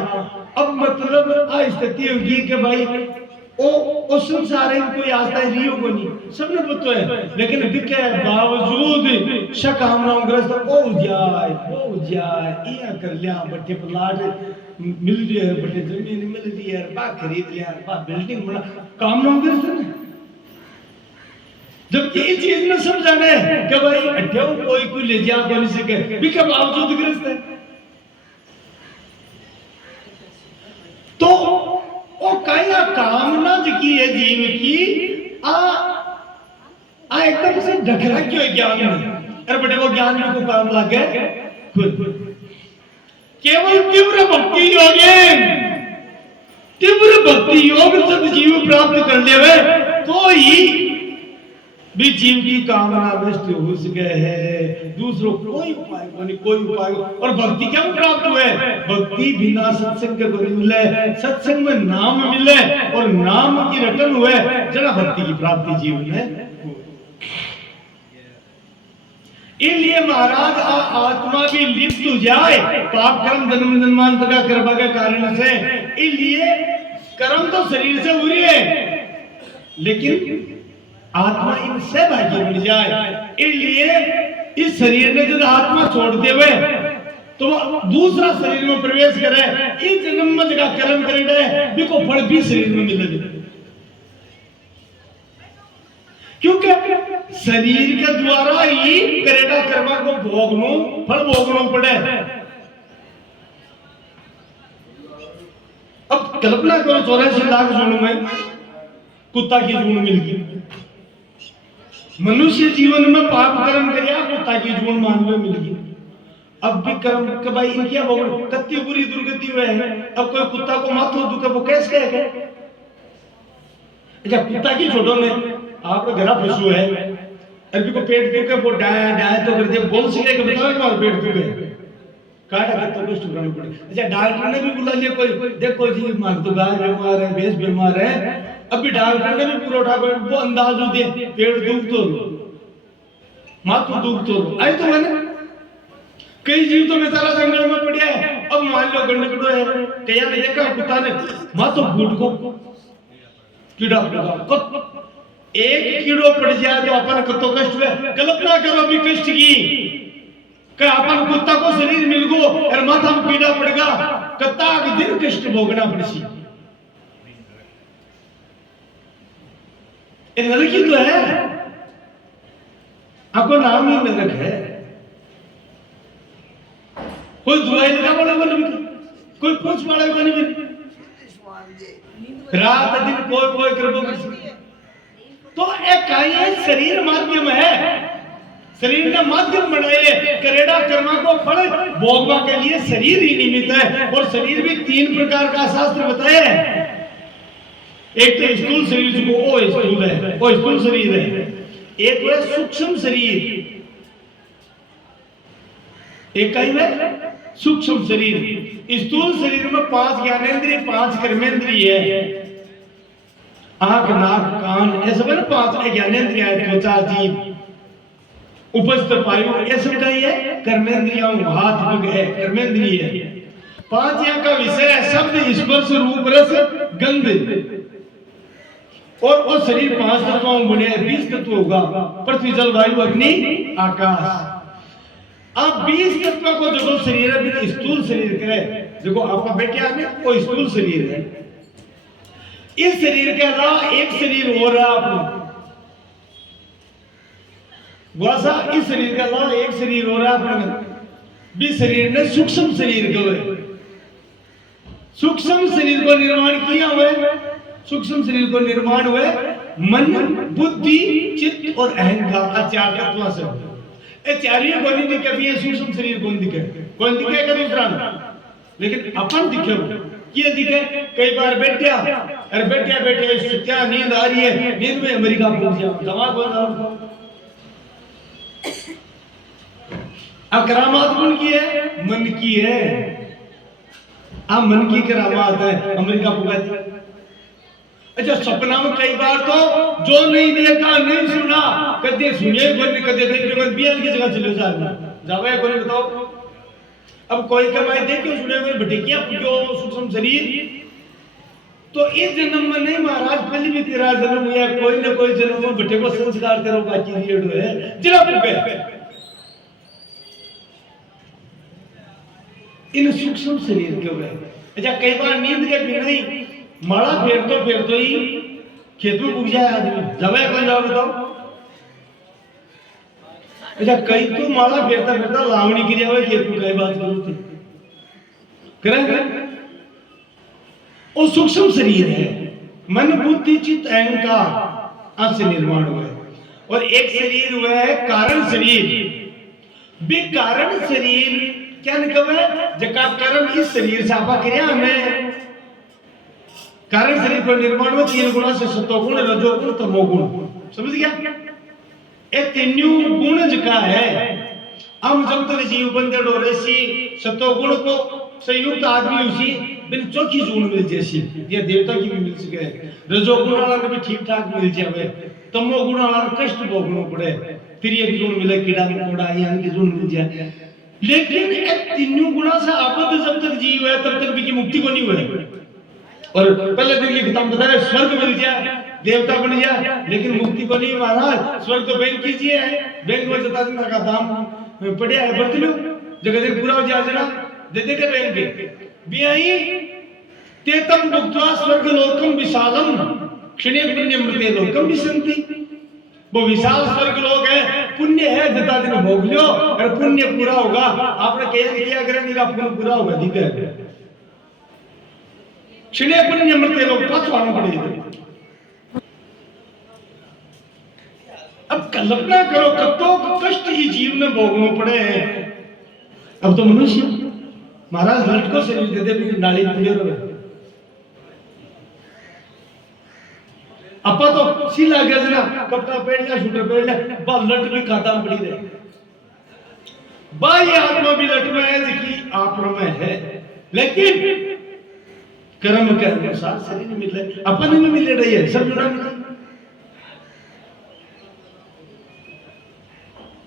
अब मतलब आ स्थिति होगी कि भाई ओ संसार में कोई आस्था रियो को नहीं, सबने पता है, लेकिन बिके बावजूद सकामनाओं ग्रस्त हो जाए ये कर लिया, बट्टे प्लाट मिल रही है, बट्टे जमीन मिल रही है, बा खरीद लिया, बा बिल्डिंग बना, कामनाओं ग्रस्त है। जब ये चीज में समझाना है कि भाई अट्ठे कोई ले जा बन सके, बिके बावजूद ग्रस्त है, तो ओ काया कामना की है जीव की आ एकदम से ढकरा क्यों ज्ञान में? अरे बेटे वो ज्ञान में को काम लगे खुद केवल तीव्र भक्ति योग जब जीव प्राप्त कर लेवे तो ही भी जीव की कामना नष्ट हो सके है। दूसरों कोई उपाय नहीं। और भक्ति क्या प्राप्त हुए? भक्ति बिना सत्संग के नहीं मिले, सत्संग में नाम मिले और नाम की रटन हुए, जरा भक्ति की प्राप्ति जीवन में। इसलिए महाराज आत्मा भी लिप्त हो जाए पाप कर्म जन्म जन्मांतर का कर्म के कारण से, इसलिए कर्म तो शरीर से हो रही है, लेकिन आत्मा इनसे भागी बन जाए। इसलिए इस शरीर ने जब आत्मा छोड़ देवे तो दूसरा शरीर में प्रवेश करे, इस जन्म में जगह कर्म करे बिको फल भी शरीर में मिले, क्योंकि शरीर के द्वारा ही करेगा कर्मा को भोगनो फल भोगनो पड़े। अब कल्पना करो 84 लाख जून में कुत्ता की जून मिल गई, मनुष्य जीवन में पाप कर्म किया, कुत्ता की जून मानव मिल गई। अब भी कर्म के भाई इनकी कत्ती बुरी दुर्गति हुए है। अब कोई कुत्ता को माथो दुखे वो कैसे कहेगा? अच्छा कुत्ता की छोटो ने आपका घरा पशु है, अभी को पेट दुखे वो डाय तो कर दे, बोल सके कि बताओ तुम्हारा पेट दुखे काटा के तो कष्ट उठाना पड़े। अच्छा डॉक्टर ने भी बुला लिया, कोई देखो जी मार तो गाय बीमार है, भैंस बीमार है, अभी डॉक्टर ने भी पूरा उठा कर वो अंदाज दे पेट दुख तो माथो दुख तो आई तो मैंने कई जीव तो बेचारा जंगल में पड़ा है। अब मान लो गंडकड़ो है, कया ने देखा कुत्ता ने माथो फूट को कीड़ा पड़ा, एक कीड़ो पड़ जाए तो अपन को तो कष्ट है। कल्पना करो भी कष्ट की कि अपन कुत्ता को शरीर मिल गो और माथा में कीड़ा पड़ेगा, कत्ता के दिन कष्ट भोगना पड़सी। ये नरक ही तो है, आपको नाम ही नरक है। कोई दुआई लगा वाला को नहीं, कोई पूछ वाला को नहीं, रात दिन कोई कर्म कर। तो एक शरीर माध्यम है, शरीर का माध्यम बनाए करेड़ा कर्मा को फल भोगवा के लिए शरीर ही निमित्त है। और शरीर भी 3 प्रकार का शास्त्र बताए, एक तो स्थूल शरीर जिसको वो स्थूल है, वो स्थूल शरीर है। एक है सूक्ष्म शरीर, एक है सूक्ष्म शरीर। स्थूल शरीर में 5 ज्ञानेंद्रिय 5 कर्मेंद्रिय है, आंख नाक कान ये सब है ना, 5 ज्ञानेंद्रिय है, त्वचा जीभ उपस्थ वायु ये सब का ही है कर्मेंद्रियों, हाथ पग है कर्मेंद्रिय है। 5 यहाँ का विषय है शब्द स्पर्श रूप रस गंध, और वो शरीर 5 तत्वों में बने 20 तत्व होगा, पृथ्वी जल वायु अग्नि आकाश। अब 20 तत्वों को जो शरीर है स्थूल शरीर का है, देखो आपका बेटे आगे वो स्थूल शरीर है। इस शरीर के अलावा एक शरीर हो रहा आपको वैसा इस शरीर के अलावा एक शरीर हो रहा अपने भी शरीर ने सूक्ष्म शरीर को है सूक्ष्म शरीर को निर्माण किया हुआ सूक्ष्म शरीर को निर्माण हुए मन बुद्धि चित्त और अहंकार चार तत्व से ये चारियों को नहीं दिखे भी ये सूक्ष्म शरीर कौन दिखे का दूसरा लेकिन अपन दिखे ये दिखे कई बार बैठा अरे बैठे क्या नींद आ रही है नींद में अमेरिका पहुंच जाओ दिमाग बंद करामात कौन की है मन की है मन की करामात है अमेरिका पहुंचा अच्छा सपना में कई बार तो जो नहीं देखा नहीं सुना कदे सुने कदे देखे बियाल की जगह चले जावे कोई बताओ अब कोई कमाई देखे सुने में भटकिया जो सूक्ष्म शरीर तो इस जन्म में नहीं महाराज पहले भी तेरा जन्म हुआ कोई ना कोई जन्म में बटे को संस्कार तेरा बाकी है जरा पुके इन सूक्ष्म शरीर के हुए अच्छा कई बार नींद के बिना ही माला फेरतो ही खेत में पूछ जाए आदमी जब कौन जाओ बताओ अच्छा कई तो माला फेरता लावणी गिरी हुए खेत में कई बात करो थी करेंगे वो सूक्ष्म शरीर है मन बुद्धि चित्त अहंकार आज से निर्माण हुआ है और एक शरीर हुआ है कारण शरीर बेकारण शरीर क्या निकल है जका कर्म इस शरीर से आपा क्रिया हमें कारण शरीर पर निर्माण में तीन गुणों से सत्वगुण रजोगुण तमोगुण समझ गया ये तीनों गुण जका है हम जब तक जीव बंदे डोरेसी सत्वगुण को संयुक्त आदमी उसी बिन चौकी जून मिल जैसी ये देवता की भी मिल सके रजोगुण वाला भी ठीक ठाक मिल जावे तमोगुण वाला कष्ट भोगना पड़े फिर एक जून मिले कीड़ा मकोड़ा यहाँ की जून मिल जाए लेकिन तीनों गुणों से आबद्ध जब तक जीव है तब तक भी की मुक्ति को नहीं हुई और पहले दिन की किताब बता रहे स्वर्ग मिल जाए देवता बन जाए लेकिन मुक्ति को नहीं महाराज स्वर्ग तो बैंक कीजिए बैंक में जता दिन का दाम पड़े है बरत लो जगह दिन पूरा हो जाए जना दे दे के बैंक के बियाई तेतम भुक्त्वा स्वर्ग लोकम विशालम क्षणे पुण्य मृते लोकम विसंति वो विशाल स्वर्ग लोक है पुण्य है जता दिन भोग लो और पुण्य पूरा होगा आपने किया करेंगे आपको पूरा होगा ठीक है क्षणे पुण्य मृते लोग पांचवाना पड़ेगा अब कल्पना करो कतों कष्ट ही जीव में भोगना पड़े अब तो मनुष्य महाराज लट को शरीर देते भी नाली पूरे रहे अपा तो सीला गया जना कपड़ा पहन लिया शूटर पहन लिया बा लट भी खाता पड़ी रहे बाह्य आत्मा भी लट में है जिसकी आप में है लेकिन कर्म के अनुसार शरीर मिल रहे अपन में मिल रही है सब जुड़ा मिल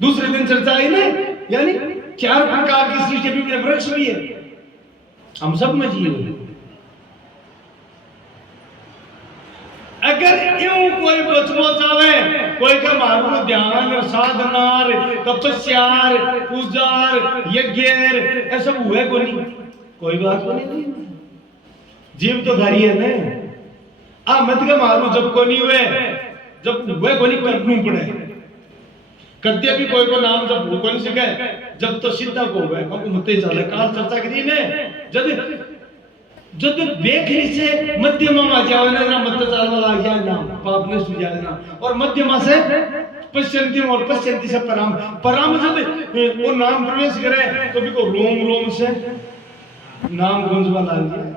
दूसरे दिन चर्चा आई ना यानी 4 प्रकार की सृष्टि भी वृक्ष भी है हम सब में जीव अगर यूं कोई बचना चाहे कोई का मारू ध्यान साधना तपस्या पूजा यज्ञ ऐसा हुए को नहीं कोई बात को नहीं जीव तो धारी है ना मत के मारू जब को नहीं हुए जब हुए को नहीं करना पड़े कद्य भी कोई को नाम जब को नहीं सीखे जब तो सिद्धा को हुए बाबू मत ही चले काल चर्चा करी ने जब देखने से मध्यमा में जावे ना मत चालवा लग जाए ना पाप ने सु जाए ना और मध्यमा से पश्चंती और पश्चंती से पराम जब वो नाम प्रवेश करे तो भी को रोम रोम से नाम गूंजवा लग जाए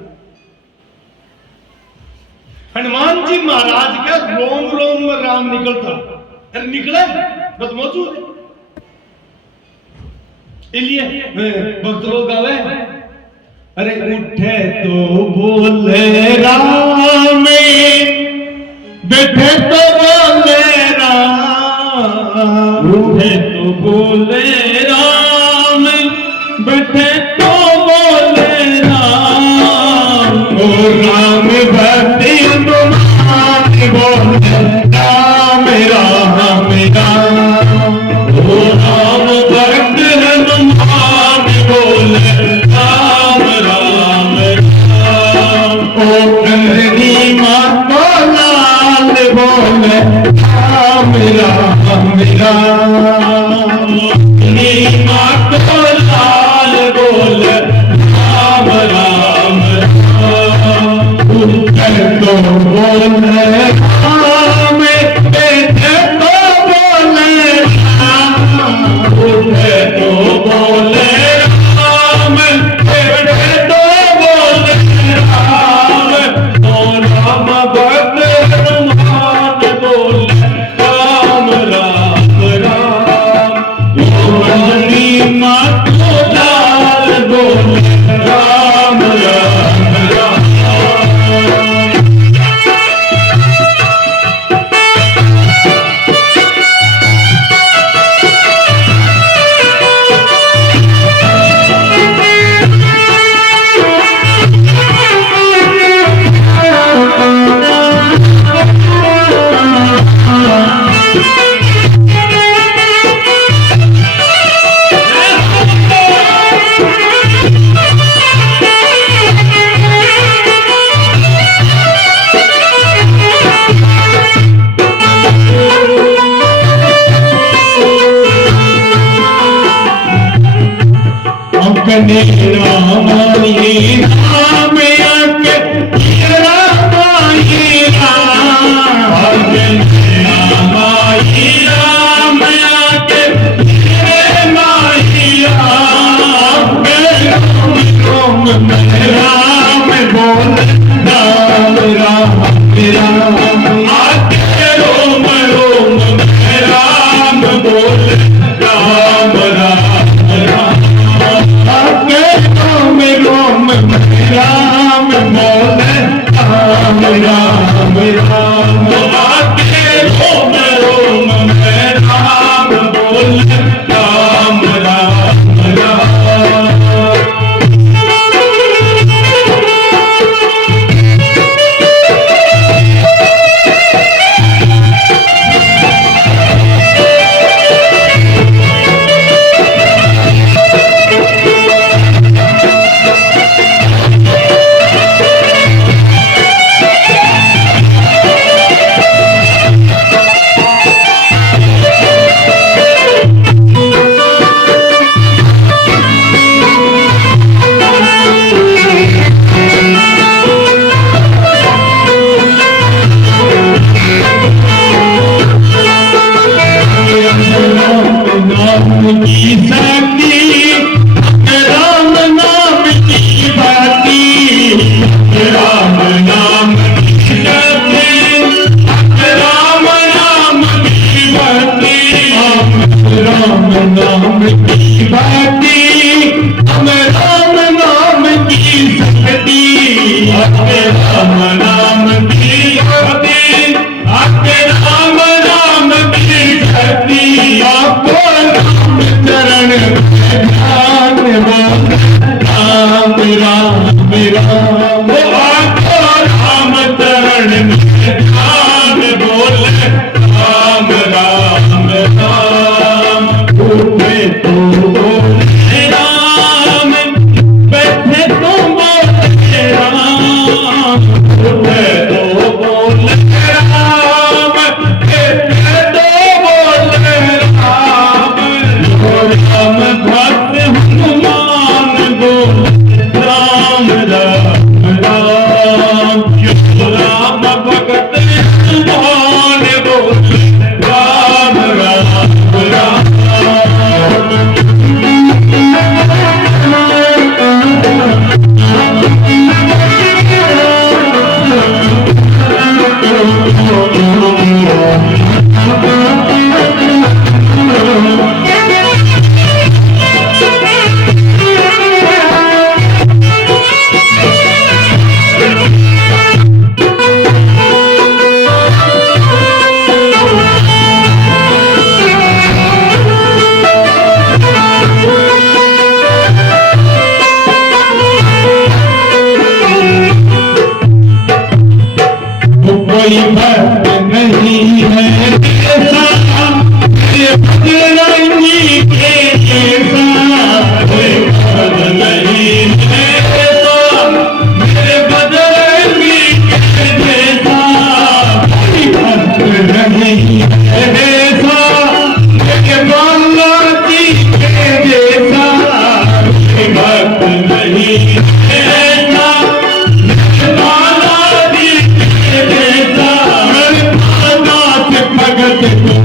हनुमान जी महाराज के रोम रोम में राम निकलता अरे निकले बस मौजूद इसलिए भक्त लोग गावे अरे उठे तो बोले राम बैठे तो बोले राम उठे तो बोले राम बैठे तो बोले राम ओ राम भक्ति तुम्हारी बोले राम राम राम ओ राम भक्त हनुमान बोले राम राम राम ओ कंदनी माँ राम राम नीमा को लाल बोल राम राम राम उत्तर तो बोल राम बेटे तो बोल राम उत्तर तो बोल राम बेटे तो बोल राम तो राम भक्त हनुमान बोल राम राम राम योगनी मातो लाल बोल राम राम राम अपने राम ये राम आके राम ये राम अपने राम ये राम आके माही राम राम राम बोल राम राम राम आके रोम रोम राम बोल राम राम राम आके रोम रोम राम बोल राम राम राम आके रोम रोम राम बोल राम राम राम नाम की शक्ति राम नाम की भक्ति राम नाम की शक्ति राम नाम की भक्ति राम नाम की भक्ति राम नाम की शक्ति राम नाम की भक्ति राम नाम की शक्ति आपको राम चरण ध्यान बोल राम राम राम आपको राम चरण ध्यान बोल राम राम राम उठे तो बोल राम बैठे तो बोल राम उठे तो बोल राम बैठे तो बोल राम राम भक्त हनुमान बोल राम राम राम राम भक्त हनुमान बोल राम राम राम देखो